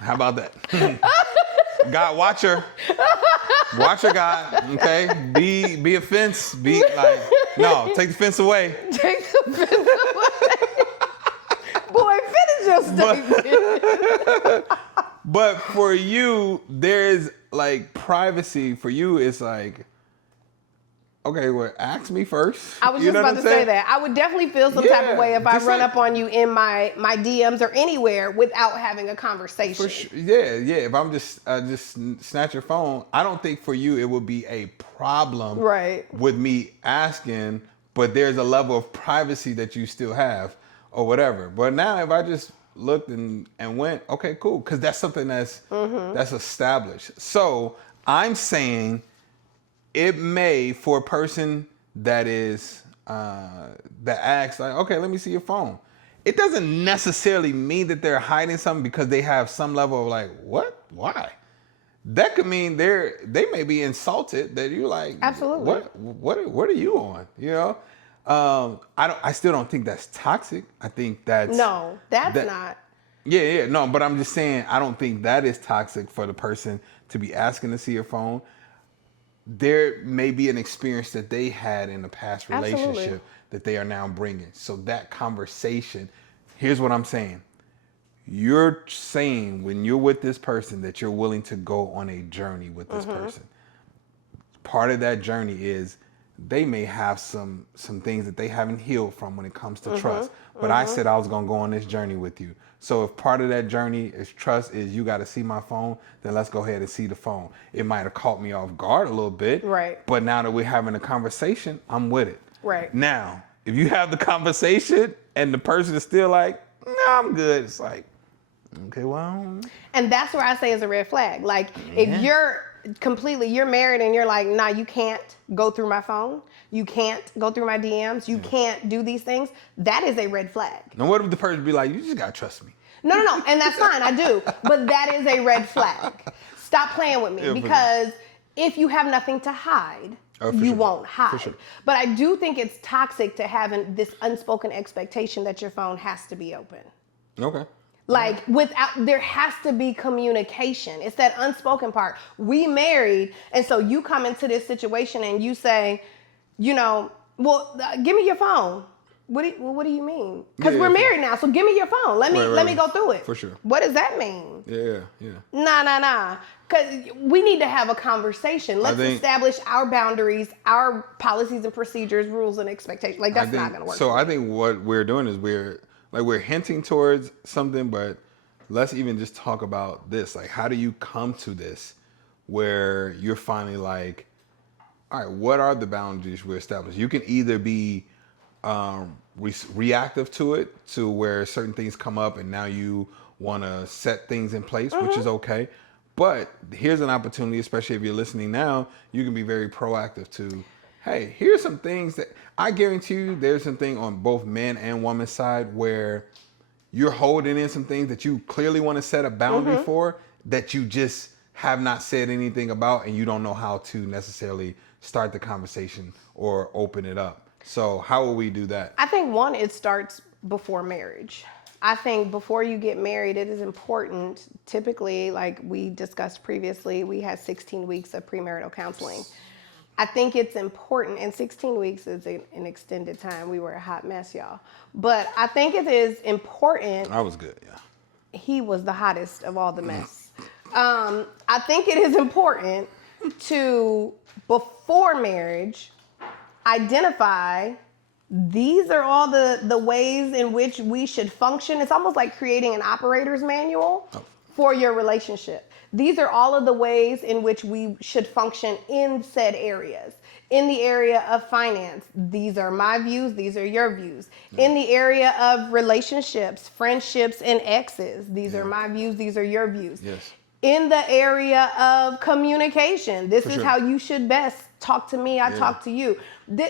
How about that? God, watch her. Watch her, God. Okay? Be a fence. Be like, no, take the fence away. Take the fence away. Boy, finish your statement. But for you, there's like privacy. For you, it's like, okay, well, ask me first. I was just about to say that. I would definitely feel some type of way if I run up on you in my DMs or anywhere without having a conversation. For sure. Yeah. If I'm just snatch your phone, I don't think for you it would be a problem with me asking, but there's a level of privacy that you still have or whatever. But now if I just looked and went, okay, cool, because that's something that's established. So I'm saying it may, for a person that is that asks like, okay, let me see your phone. It doesn't necessarily mean that they're hiding something because they have some level of like, what? Why? That could mean they may be insulted that you're like, absolutely. What are you on? You know, I still don't think that's toxic. I think that's not. Yeah, no, but I'm just saying I don't think that is toxic for the person to be asking to see your phone. There may be an experience that they had in a past relationship that they are now bringing. So that conversation, here's what I'm saying. You're saying when you're with this person that you're willing to go on a journey with this person. Part of that journey is they may have some things that they haven't healed from when it comes to trust. But I said I was going to go on this journey with you. So if part of that journey is trust is you got to see my phone, then let's go ahead and see the phone. It might have caught me off guard a little bit. Right. But now that we're having a conversation, I'm with it. Right. Now, if you have the conversation and the person is still like, no, I'm good. It's like, okay, well. And that's where I say is a red flag. Like if you're married and you're like, nah, you can't go through my phone. You can't go through my DMs. You can't do these things. That is a red flag. Now, what if the person be like, you just got to trust me? No. And that's fine. I do. But that is a red flag. Stop playing with me because if you have nothing to hide, you won't hide. Sure. But I do think it's toxic to have this unspoken expectation that your phone has to be open. Okay. Like there has to be communication. It's that unspoken part. We married, and so you come into this situation and you say, you know, well, give me your phone. What do you mean? Because Yeah, we're yeah, married now, so give me your phone. Let me go through it. For sure. What does that mean? Yeah. Nah. Because we need to have a conversation. Let's establish our boundaries, our policies and procedures, rules and expectations. Like that's not gonna work. So I think what we're doing is we're hinting towards something, but let's even just talk about this. Like, how do you come to this where you're finally like, all right, what are the boundaries we established? You can either be reactive to it, to where certain things come up and now you want to set things in place, which is okay. But here's an opportunity, especially if you're listening now, you can be very proactive to, hey, here's some things that I guarantee you there's something on both men and women's side where you're holding in some things that you clearly want to set a boundary for that you just have not said anything about and you don't know how to necessarily start the conversation or open it up. So how will we do that? I think one, it starts before marriage. I think before you get married, it is important. Typically, like we discussed previously, we had 16 weeks of premarital counseling. I think it's important, and 16 weeks is an extended time. We were a hot mess, y'all. But I think it is important. I was good, yeah. He was the hottest of all the mess. I think it is important to, before marriage, identify these are all the ways in which we should function. It's almost like creating an operator's manual for your relationship. These are all of the ways in which we should function in said areas. In the area of finance, these are my views, these are your views. In the area of relationships, friendships, and exes, these are my views, these are your views. Yes. In the area of communication, this is how you should best talk to me, I talk to you.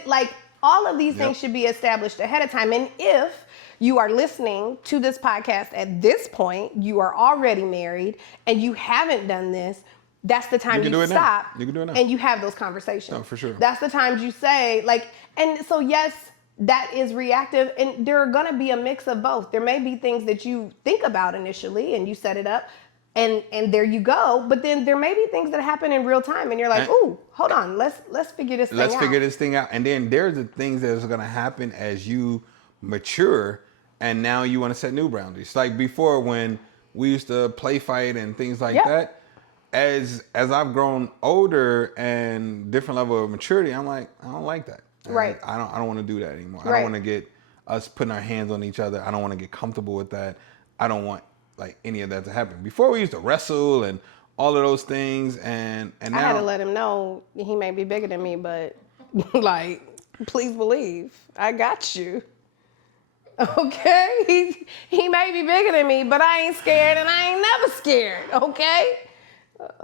Like all of these things should be established ahead of time. And if you are listening to this podcast at this point, you are already married and you haven't done this, that's the time you stop You can do it now. and you have those conversations. No, for sure. That's the times you say, like, and so yes, that is reactive, and there are gonna be a mix of both. There may be things that you think about initially and you set it up, and there you go. But then there may be things that happen in real time, and you're like, "Ooh, hold on, let's figure this thing out." Let's figure this thing out. And then there's the things that are going to happen as you mature, and now you want to set new boundaries. Like before, when we used to play fight and things like that. As I've grown older and different level of maturity, I'm like, I don't like that. Right. I don't want to do that anymore. Right. I don't want to get us putting our hands on each other. I don't want to get comfortable with that. I don't want like any of that to happen. Before we used to wrestle and all of those things, and now I had to let him know he may be bigger than me, but like, please believe I got you. Okay, he may be bigger than me, but I ain't scared, and I ain't never scared. Okay,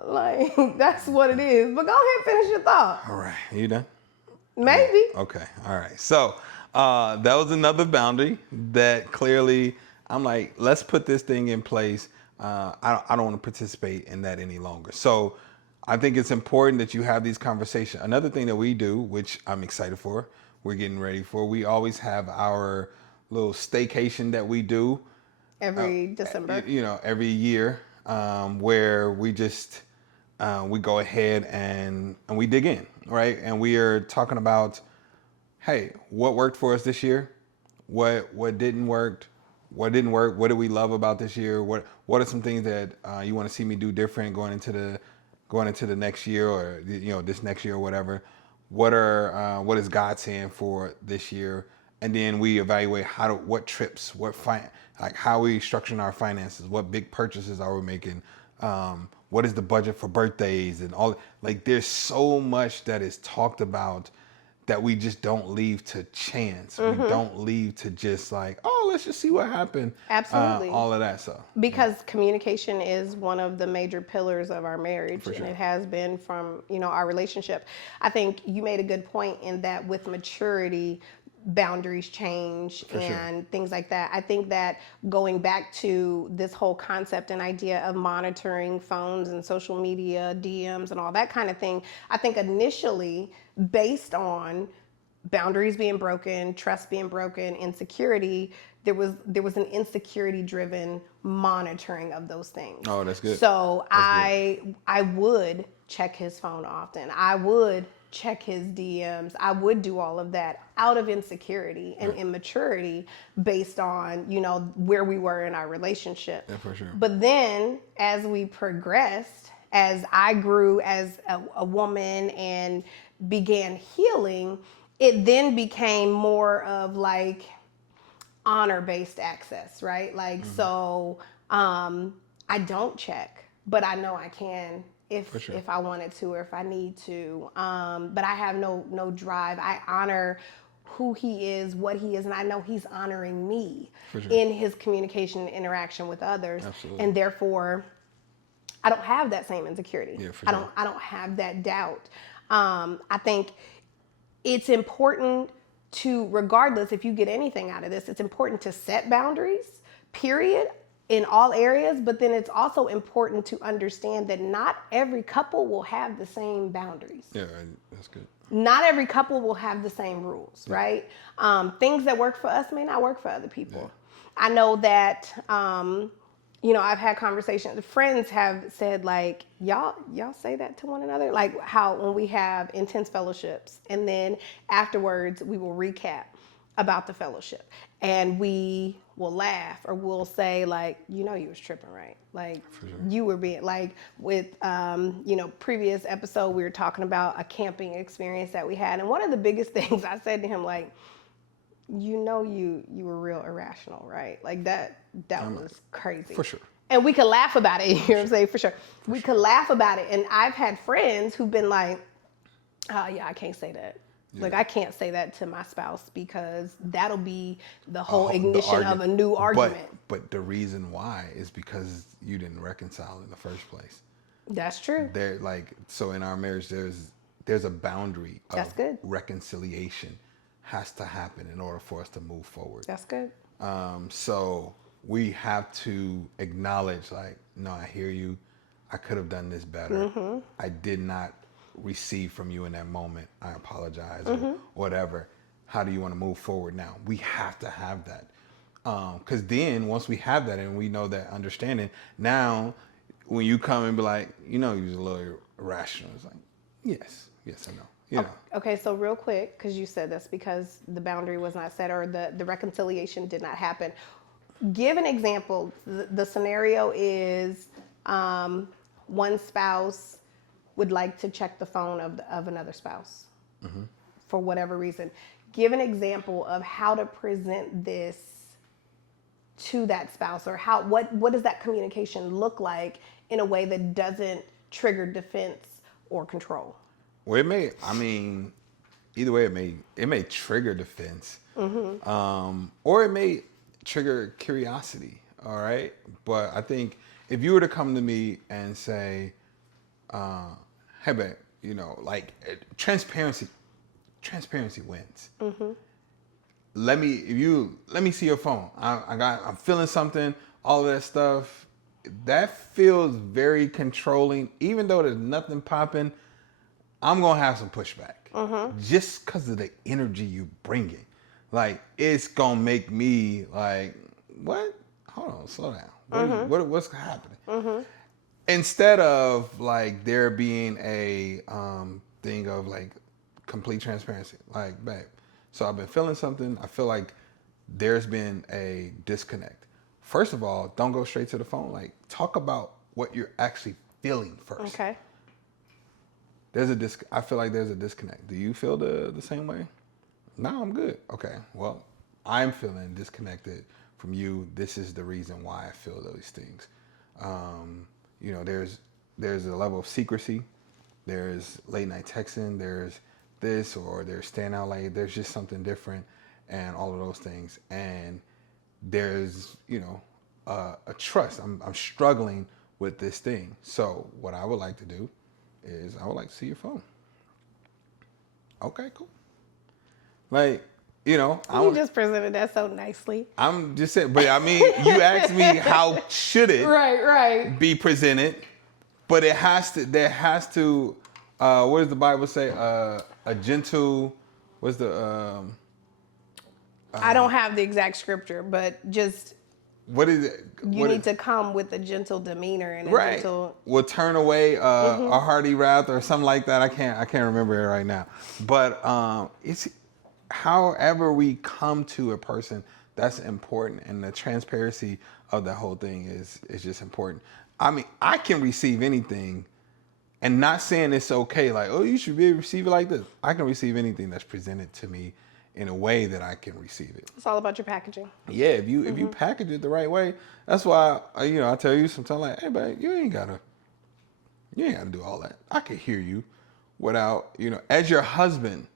like that's what it is. But go ahead, finish your thought. All right, are you done? Maybe. Okay, all right. So that was another boundary that clearly I'm like, let's put this thing in place. I don't want to participate in that any longer. So I think it's important that you have these conversations. Another thing that we do, which I'm excited for, we're getting ready for, we always have our little staycation that we do. Every December. Every year, where we just, we go ahead and we dig in, right? And we are talking about, hey, what worked for us this year? What didn't work? What didn't work? What did we love about this year? What are some things that you want to see me do different going into the next year, or this next year or whatever? What is God saying for this year? And then we evaluate what trips, how we structuring our finances, what big purchases are we making, what is the budget for birthdays and all. Like there's so much that is talked about that we just don't leave to chance. Mm-hmm. We don't leave to just like, oh, let's just see what happened. Absolutely. All of that stuff. Because communication is one of the major pillars of our marriage, For sure. and it has been from, our relationship. I think you made a good point in that with maturity, boundaries change and things like that. I think that going back to this whole concept and idea of monitoring phones and social media, DMs and all that kind of thing, I think initially based on boundaries being broken, trust being broken, insecurity, there was an insecurity driven monitoring of those things. Oh, that's good. So I would check his phone often. I would check his DMs. I would do all of that out of insecurity and immaturity based on, where we were in our relationship. Yeah, for sure. But then as we progressed, as I grew as a woman and began healing, it then became more of like honor-based access, right? Like, so I don't check, but I know I can if I wanted to or if I need to. But I have no drive. I honor who he is, what he is, and I know he's honoring me in his communication and interaction with others. Absolutely. And therefore, I don't have that same insecurity. Yeah, for sure. I don't have that doubt. I think it's important to, regardless if you get anything out of this, it's important to set boundaries, period, in all areas. But then it's also important to understand that not every couple will have the same boundaries. Yeah, that's good. Not every couple will have the same rules, right? Things that work for us may not work for other people. I know that, I've had conversations, friends have said like, y'all say that to one another? Like how when we have intense fellowships and then afterwards we will recap about the fellowship and we will laugh or we'll say like, you was tripping, right? Like you were being like with, previous episode, we were talking about a camping experience that we had. And one of the biggest things I said to him, like, you were real irrational, right? Like that was crazy. For sure. And we could laugh about it, you know what I'm saying? For sure. We could laugh about it. And I've had friends who've been like, oh yeah, I can't say that. Yeah. Like I can't say that to my spouse because that'll be the whole ignition of a new argument. But the reason why is because you didn't reconcile in the first place. That's true. So in our marriage, there's a boundary of That's good. reconciliation has to happen in order for us to move forward. That's good. So we have to acknowledge like, no, I hear you. I could have done this better. I did not receive from you in that moment. I apologize or whatever. How do you want to move forward now? We have to have that. Because then once we have that and we know that understanding, now when you come and be like, you was a little irrational. It's like, yes, I know. Okay, so real quick, because you said this because the boundary was not set or the reconciliation did not happen. Give an example. The scenario is one spouse would like to check the phone of another spouse for whatever reason. Give an example of how to present this to that spouse or what does that communication look like in a way that doesn't trigger defense or control? Well, either way, it may trigger defense, or it may trigger curiosity. All right, but I think if you were to come to me and say, "Hey, babe, like transparency wins." Let me see your phone. I'm feeling something. All of that stuff. That feels very controlling, even though there's nothing popping. I'm going to have some pushback just because of the energy you bringing. Like, it's going to make me like, what? Hold on, slow down. What's happening? Instead of like there being a thing of like complete transparency. Like, babe, so I've been feeling something. I feel like there's been a disconnect. First of all, don't go straight to the phone. Like, talk about what you're actually feeling first. Okay. I feel like there's a disconnect. Do you feel the same way? No, I'm good. Okay. Well, I'm feeling disconnected from you. This is the reason why I feel those things. There's a level of secrecy. There's late night texting. There's this, or there's staying out late. There's just something different, and all of those things. And there's a trust. I'm struggling with this thing. So what I would like to do is I would like to see your phone. Okay, cool. Like, you just presented that so nicely. I'm just saying, but I mean, you asked me how should it right be presented, but there has to, what does the Bible say? A gentle, what's the, I don't have the exact scripture, but just what is it? You need to come with a gentle demeanor and a Right. gentle. Will turn away a hearty wrath or something like that. I can't remember it right now. But it's however we come to a person, that's important, and the transparency of the whole thing is just important. I mean, I can receive anything, and not saying it's okay. Like, oh, you should be able to receive it like this. I can receive anything that's presented to me in a way that I can receive it. It's all about your packaging. Yeah, if you package it the right way, that's why I tell you sometimes, like, hey, babe, you ain't gotta do all that. I can hear you without, as your husband,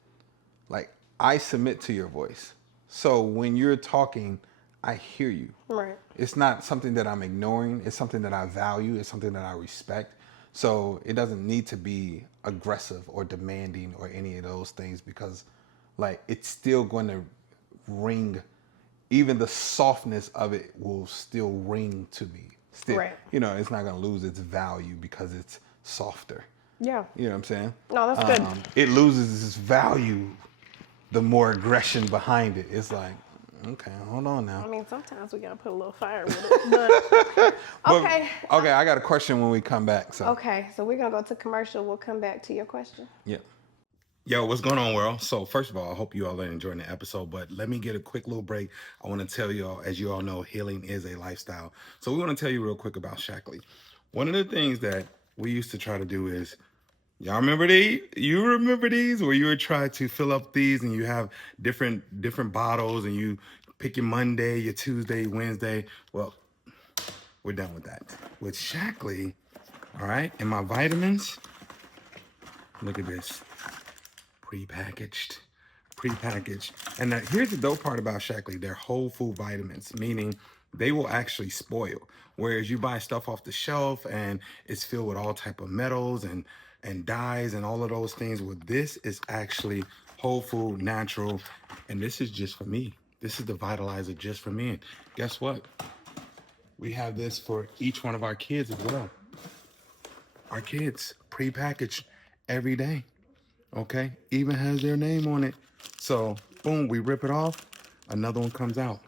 like, I submit to your voice. So when you're talking, I hear you. Right. It's not something that I'm ignoring. It's something that I value. It's something that I respect. So it doesn't need to be aggressive or demanding or any of those things, because like it's still going to ring, even the softness of it will still ring to me. Still, right. It's not going to lose its value because it's softer. Yeah. You know what I'm saying? No, that's good. It loses its value the more aggression behind it. It's like, okay, hold on now. I mean, sometimes we gotta put a little fire with it, but okay. Okay, I got a question when we come back. So Okay, so we're gonna go to commercial. We'll come back to your question. yeah. Yo, what's going on, world? So first of all, I hope you all are enjoying the episode, but let me get a quick little break. I want to tell you all, as you all know, healing is a lifestyle. So we want to tell you real quick about Shackley. One of the things that we used to try to do is, y'all remember these? You remember these? Where you would try to fill up these and you have different bottles and you pick your Monday, your Tuesday, Wednesday. Well, we're done with that. With Shackley, all right, and my vitamins, look at this. Prepackaged. And here's the dope part about Shackley. They're whole food vitamins, meaning they will actually spoil. Whereas you buy stuff off the shelf and it's filled with all type of metals and dyes and all of those things. Well, this is actually whole food, natural, and this is just for me. This is the vitalizer just for me. And guess what? We have this for each one of our kids as well. Our kids, prepackaged every day. Okay, even has their name on it. So boom, we rip it off, another one comes out.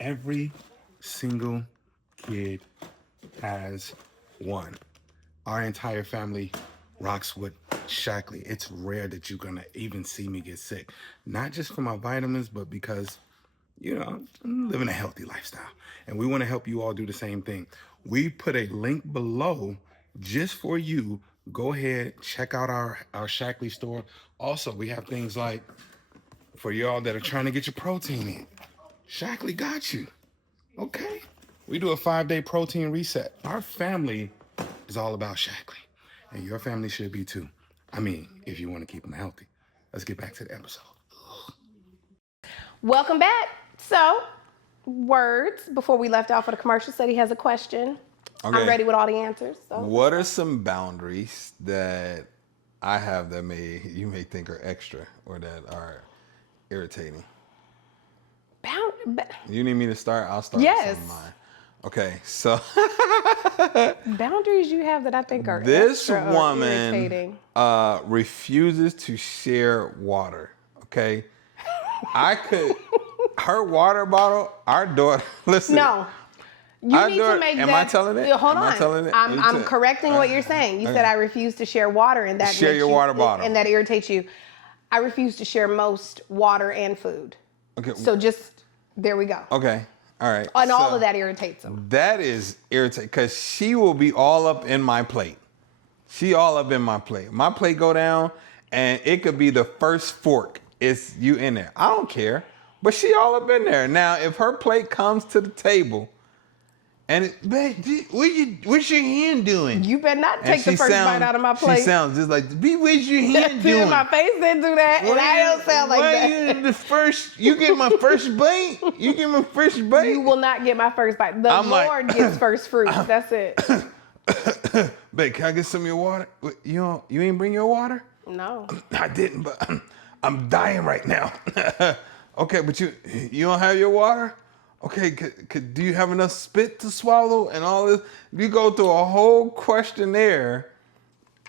Every single kid has one. Our entire family rocks with Shackley. It's rare that you're gonna even see me get sick. Not just for my vitamins, but because I'm living a healthy lifestyle, and we want to help you all do the same thing. We put a link below just for you. Go ahead, check out our Shackley store. Also, we have things like, for y'all that are trying to get your protein in, Shackley got you, okay? We do a 5-day protein reset. Our family is all about Shackley, and your family should be too. I mean, if you want to keep them healthy. Let's get back to the episode. Welcome back. So, Words, before we left off with a commercial, said he has a question. Okay. I'm ready with all the answers. So. What are some boundaries that I have that you may think are extra or that are irritating? You need me to start? I'll start with some of mine. Okay, so boundaries you have that I think are this extra or woman irritating. Refuses to share water. Okay, her water bottle. Our daughter. Listen. No. You need to make that. Am I telling it? Hold on. Am I telling it? I'm correcting what you're saying. You said I refuse to share water, and that share your water bottle, and that irritates you. I refuse to share most water and food. Okay. So just there we go. Okay. All right. And all of that irritates him. That is irritating because she will be all up in my plate. She all up in my plate. My plate go down, and it could be the first fork. It's you in there. I don't care, but she all up in there. Now, if her plate comes to the table. And babe, what's your hand doing? You better not take the first bite out of my plate. She sounds just like, what's your hand doing? My face didn't do that, and I don't sound like that. You get my first bite? You get my first bite? You will not get my first bite. The Lord gets first fruit. That's it. Babe, can I get some of your water? You ain't bring your water? No. I didn't, but I'm dying right now. Okay, but you don't have your water? Okay, do you have enough spit to swallow and all this? You go through a whole questionnaire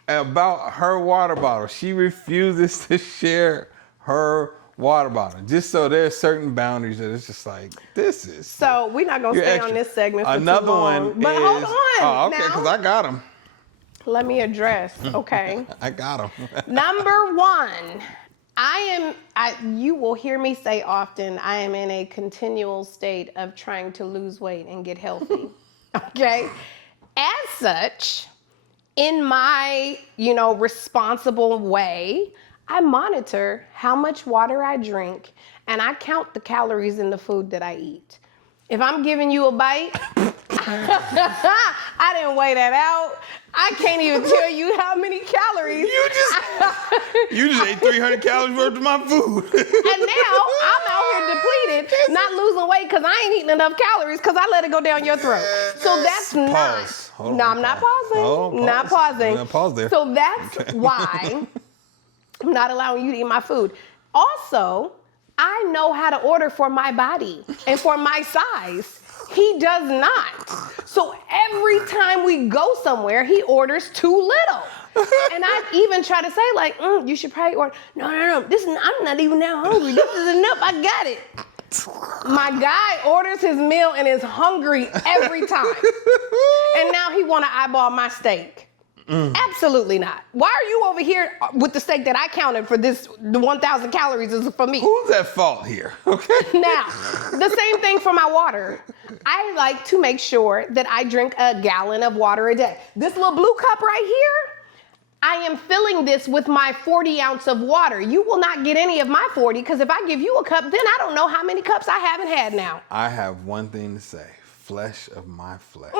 about her water bottle. She refuses to share her Water bottle. Just so there's certain boundaries that it's just like, this is. So we're not going to You're stay extra. on this segment for Another too long. one But is, hold on. Oh, okay, because I got them. Let me address, okay? I got them. Number one, you will hear me say often, I am in a continual state of trying to lose weight and get healthy, okay? As such, in my, responsible way, I monitor how much water I drink and I count the calories in the food that I eat. If I'm giving you a bite, I didn't weigh that out. I can't even tell you how many calories. You just ate 300 calories worth of my food. And now I'm out here depleted, not losing weight because I ain't eating enough calories because I let it go down your throat. So that's Pause. not. No, I'm not pausing. Hold on, Not pause. pausing. We're gonna pause there. So that's why I'm not allowing you to eat my food. Also, I know how to order for my body and for my size. He does not. So every time we go somewhere, he orders too little. And I even try to say like, you should probably order. No. I'm not even that hungry. This is enough. I got it. My guy orders his meal and is hungry every time. And now he want to eyeball my steak. Absolutely not. Why are you over here with the steak that I counted for this? The 1,000 calories is for me. Who's at fault here? Okay. Now, the same thing for my water. I like to make sure that I drink a gallon of water a day. This little blue cup right here, I am filling this with my 40 ounce of water. You will not get any of my 40 because if I give you a cup, then I don't know how many cups I haven't had now. I have one thing to say. Flesh of my flesh.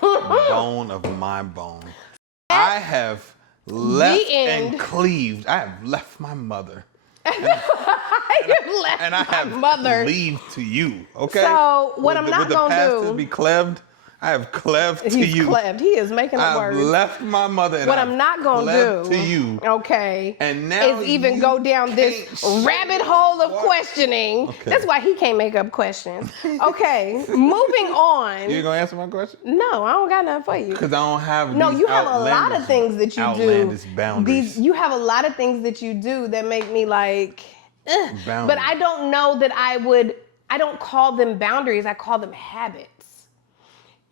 Bone of my bone. I have left and cleaved. I have left my mother. And I have mother. leave to you. Okay. So what I'm not gonna do? Would the past be cleved? I have cleved to He's you. cleved. He is making a word. I've left my mother. And What I've I'm not gonna cleved do, to you. okay, And now is even you go down this can't rabbit say hole of what- questioning. Okay. That's why he can't make up questions. Okay, moving on. You gonna answer my question? No, I don't got nothing for you. Because I don't have. No, these you have a lot of things that you do. outlandish boundaries. You have a lot of things that you do that make me like, ugh. But Boundaries. I don't know that I don't call them boundaries, I call them habits.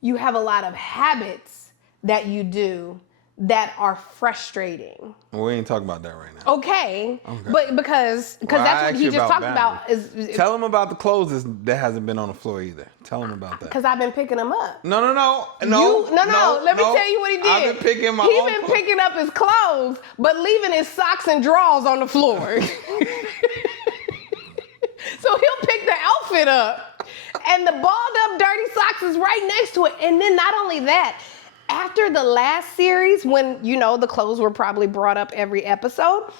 You have a lot of habits that you do that are frustrating. We ain't talking about that right now. Okay. But because Well, I that's what asked he you just about talked about is Tell him about the clothes that hasn't been on the floor either. Tell him about that. because I've been picking them up. No. Let me tell you what he did. I've been picking my He's own been clothes. picking up his clothes, but leaving his socks and drawers on the floor. So he'll pick the outfit up, and the balled up dirty socks is right next to it. And then not only that, after the last series, when the clothes were probably brought up every episode,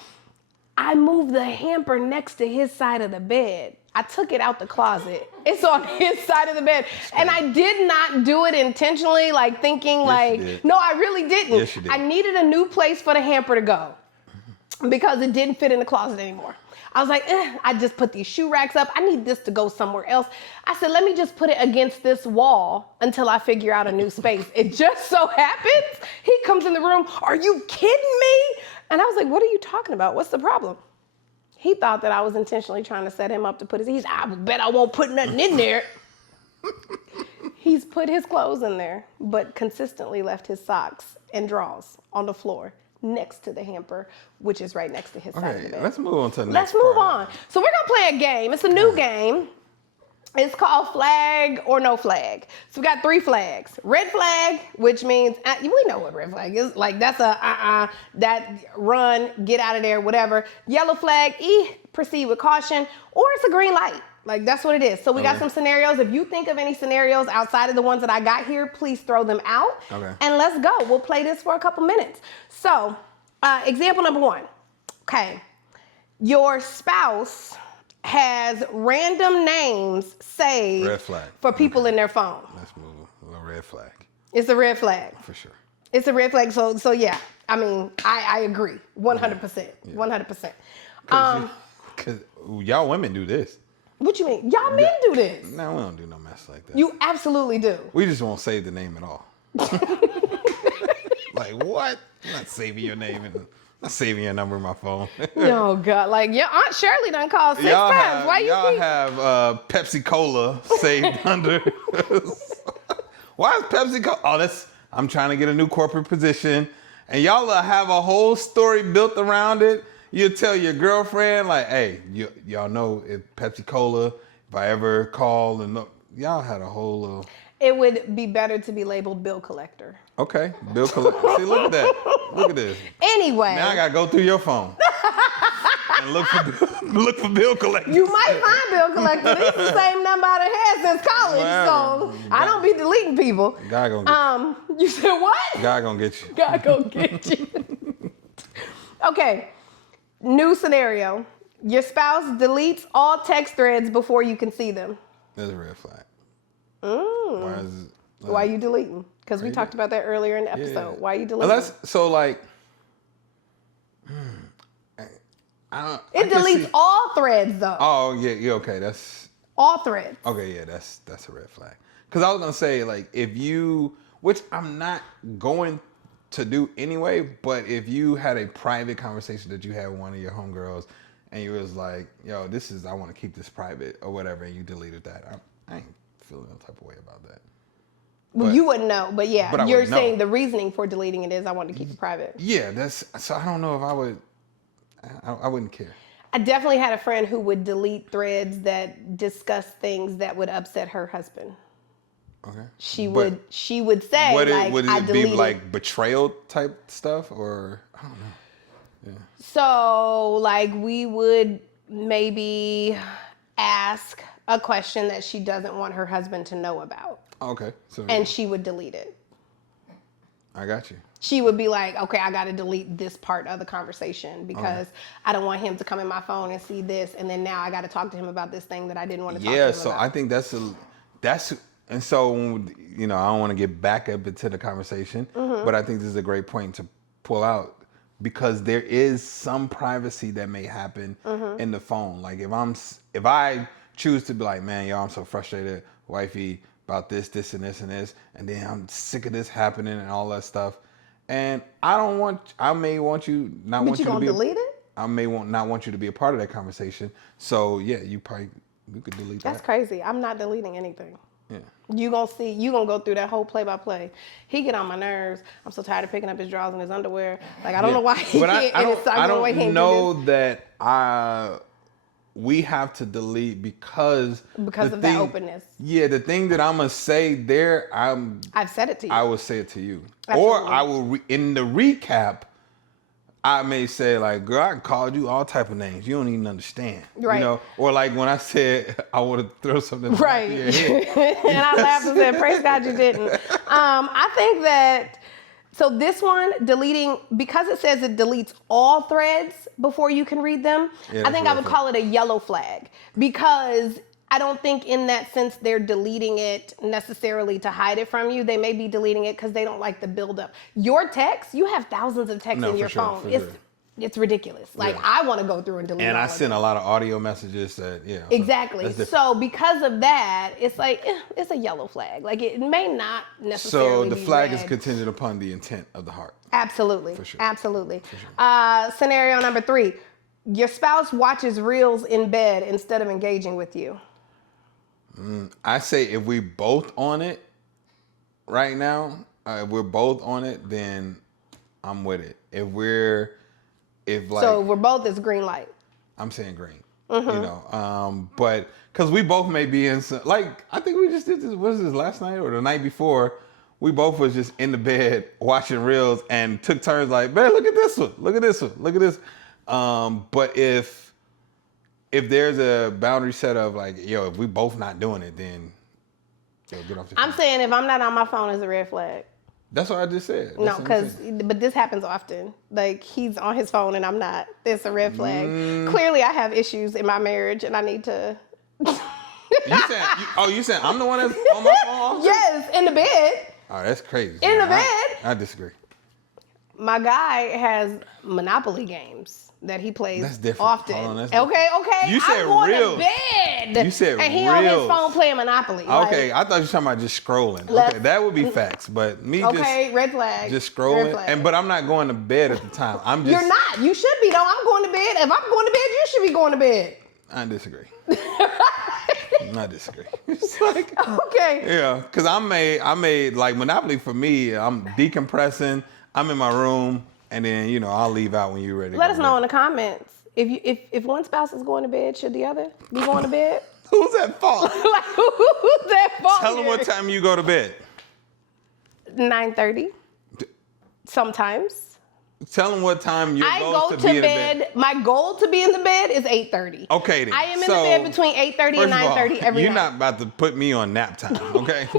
I moved the hamper next to his side of the bed. I took it out the closet. It's on his side of the bed. And I did not do it intentionally, like thinking you did. no, I really didn't. Yes, you did. I needed a new place for the hamper to go because it didn't fit in the closet anymore. I was like, I just put these shoe racks up. I need this to go somewhere else. I said, let me just put it against this wall until I figure out a new space. It just so happens, he comes in the room, are you kidding me? And I was like, what are you talking about? What's the problem? He thought that I was intentionally trying to set him up to put his, I bet I won't put nothing in there. He's put his clothes in there, but consistently left his socks and drawers on the floor next to the hamper, which is right next to his side of the bed. Let's move on to the next Let's move part. on. So we're gonna play a game. It's a new game. It's called Flag or No Flag. So we got 3 flags. Red flag, which means, we know what red flag is. Like that's a that run, get out of there, whatever. Yellow flag, proceed with caution. Or it's a green light. Like that's what it is. So we got some scenarios. If you think of any scenarios outside of the ones that I got here, please throw them out. Okay. And let's go. We'll play this for a couple minutes. So example number 1. Okay. Your spouse has random names saved Red flag. for people in their phone. Let's move. A little red flag. It's a red flag. For sure. It's a red flag. So yeah, I mean, I agree. 100%. 100%. Because y'all women do this. What you mean? Y'all men do this. No, we don't do no mess like that. You absolutely do. We just won't save the name at all. Like, what? I'm not saving your name in I'm saving your number in my phone. Oh God! Like your Aunt Shirley done called 6 Y'all times. have, Why you y'all keep? have Pepsi Cola saved under. Why is Pepsi Cola? Oh, I'm trying to get a new corporate position, and y'all have a whole story built around it. You tell your girlfriend like, "Hey, y'all know if Pepsi Cola, if I ever call and y'all had a whole." It would be better to be labeled bill collector. Okay, bill collector. See, look at that. Look at this. Anyway, Now I gotta go through your phone and look for bill collector. you might find bill collector. This is the same number I done had since college, so I don't be deleting people. God gonna get you said what? you. God gonna get you. God gonna get you. Okay, new scenario. Your spouse deletes all text threads before you can see them. That's a red flag. Why are you deleting? Because we talked about that earlier in the episode. Yeah. Why are you deleting? Unless, so like, I deletes all threads though. Oh yeah, okay, that's All threads. okay. Yeah, that's a red flag. Because I was gonna say like if you, which I'm not going to do anyway, but if you had a private conversation that you had with one of your homegirls, and you was like, yo, I want to keep this private or whatever, and you deleted that, I ain't feeling no type of way about that. Well, you wouldn't know, but yeah, but you're would know. saying the reasoning for deleting it is I want to keep it private. Yeah, so I don't know if I would. I wouldn't care. I definitely had a friend who would delete threads that discuss things that would upset her husband. Okay. She would say would like it I be deleted. like betrayal type stuff or I don't know. Yeah. So like we would maybe ask a question that she doesn't want her husband to know about. Okay. So And she would delete it. I got you. She would be like, okay, I got to delete this part of the conversation because I don't want him to come in my phone and see this. And then now I got to talk to him about this thing that I didn't want to talk to him about. Yeah, so I think and so, I don't want to get back up into the conversation, but I think this is a great point to pull out because there is some privacy that may happen in the phone. Like if I choose to be like, man, y'all, I'm so frustrated, wifey, about this, and this, and this, and then I'm sick of this happening and all that stuff. And I may want you not But want you you to gonna be. delete it? I may not want you to be a part of that conversation. So yeah, you could delete that. That's crazy. I'm not deleting anything. Yeah. You gonna go through that whole play-by-play. He get on my nerves. I'm so tired of picking up his drawers and his underwear. Like I don't know why he But can't. I don't know that we have to delete because of that openness. Yeah, the thing that I'm gonna say there, I've said it to you. I will say it to you, Absolutely. or I will in the recap. I may say like, girl, I called you all type of names. You don't even understand. Right. Or like when I said I want to throw something right. in your head. And I laughed and said, praise God you didn't. I think that, so this one, deleting, because it says it deletes all threads before you can read them, Yeah, I think I would that's call it a yellow flag because I don't think in that sense they're deleting it necessarily to hide it from you. They may be deleting it because they don't like the buildup. Your text, you have thousands of texts in your phone. It's ridiculous. Like I want to go through and delete And all I of sent them. a lot of audio messages that, Exactly. So because of that, it's like, it's a yellow flag. Like it may not necessarily So the be flag red. is contingent upon the intent of the heart. Absolutely. For sure. Absolutely. Scenario number 3. Your spouse watches reels in bed instead of engaging with you. I say if we both on it right now, if we're both on it, then I'm with it. If we're both, it's green light. I'm saying green. But because we both may be in some, like I think we just did this. Was this last night or the night before? We both was just in the bed watching reels and took turns. Like, man, look at this one. Look at this one. Look at this. But if there's a boundary set of like, yo, if we both not doing it, then get off the phone. I'm saying if I'm not on my phone, it's a red flag. That's what I just said. No, but this happens often. Like he's on his phone and I'm not. It's a red flag. Clearly, I have issues in my marriage and I need to. You saying I'm the one that's on my phone? Yes, in the bed. Oh, that's crazy. In the bed. I disagree. my guy has Monopoly games that he plays That's different. often. Hold on, that's okay. You said I'm going reels. to bed. You said and he on his reels. phone playing Monopoly. Okay, I thought you were talking about just scrolling. Let's- Okay, that would be facts. But me Okay, red flag. just Red scrolling. flag. But I'm not going to bed at the time. I'm just. You're not. You should be though. I'm going to bed. If I'm going to bed, you should be going to bed. I disagree. I disagree. It's like, Okay. yeah, because I made like Monopoly for me. I'm decompressing. I'm in my room, and then I'll leave out when you're ready. Let us know in the comments if one spouse is going to bed, should the other be going to bed? Who's at fault? Like who's that fault? Tell them what time you go to bed. 9:30. Sometimes. Tell them what time your I goal go to to be in the bed. My goal to be in the bed is 8:30. Okay, then. I am in So, the bed between 8:30 and first of all, 9:30 every You're night. not about to put me on nap time, okay?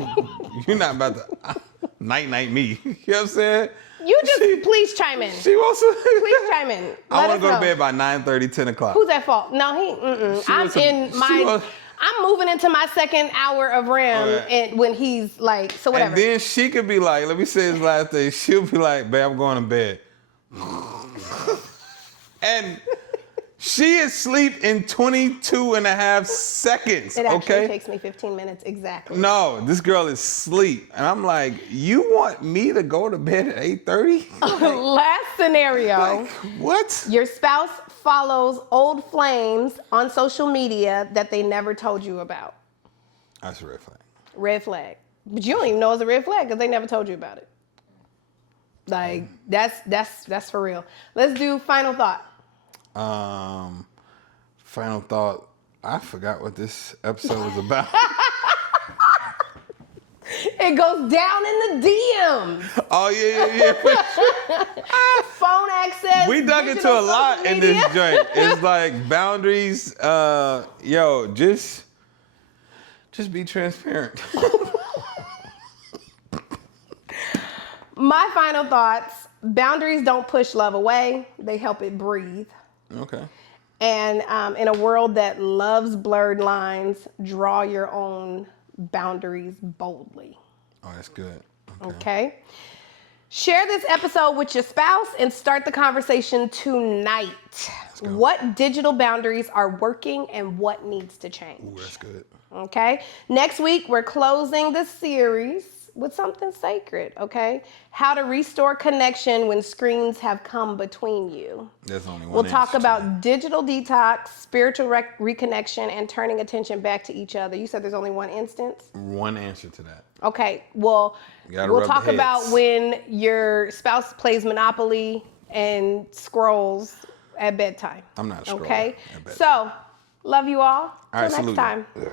You're not about to night me. You know what I'm saying? You just please chime in. She wants to. Please chime in. I Let want us to go know. to bed by 9:30, 10 o'clock. Who's at fault? No, I'm moving into my second hour of REM, and when he's like, so whatever. And then she could be like, let me say his last thing. She'll be like, babe, I'm going to bed. And she is asleep in 22 and a half seconds, It actually okay? takes me 15 minutes exactly. No, this girl is asleep. And I'm like, you want me to go to bed at 8:30? Last scenario. Like, what? Your spouse follows old flames on social media that they never told you about. That's a red flag. Red flag. But you don't even know it's a red flag because they never told you about it. Like, that's for real. Let's do final thought. Final thought. I forgot what this episode was about. It goes down in the DMs. Oh, yeah. Phone access. We dug into digital a lot social in this media. joint. It's like boundaries. Just be transparent. My final thoughts. Boundaries don't push love away. They help it breathe. Okay. And in a world that loves blurred lines, draw your own boundaries boldly. Oh, that's good. Okay? Share this episode with your spouse and start the conversation tonight. go. What digital boundaries are working and what needs to change? Ooh, that's good. Okay? Next week, we're closing the series with something sacred, okay? How to restore connection when screens have come between you. There's only one We'll talk answer to about digital detox, spiritual reconnection, and turning attention back to each other. You said there's only one instance? that. One answer to that. Okay, well, You gotta we'll rub the talk about heads. when your spouse plays Monopoly and scrolls at bedtime. I'm not scrolling Okay, at bedtime. so love you all. All right, Till next salute. time. Ugh.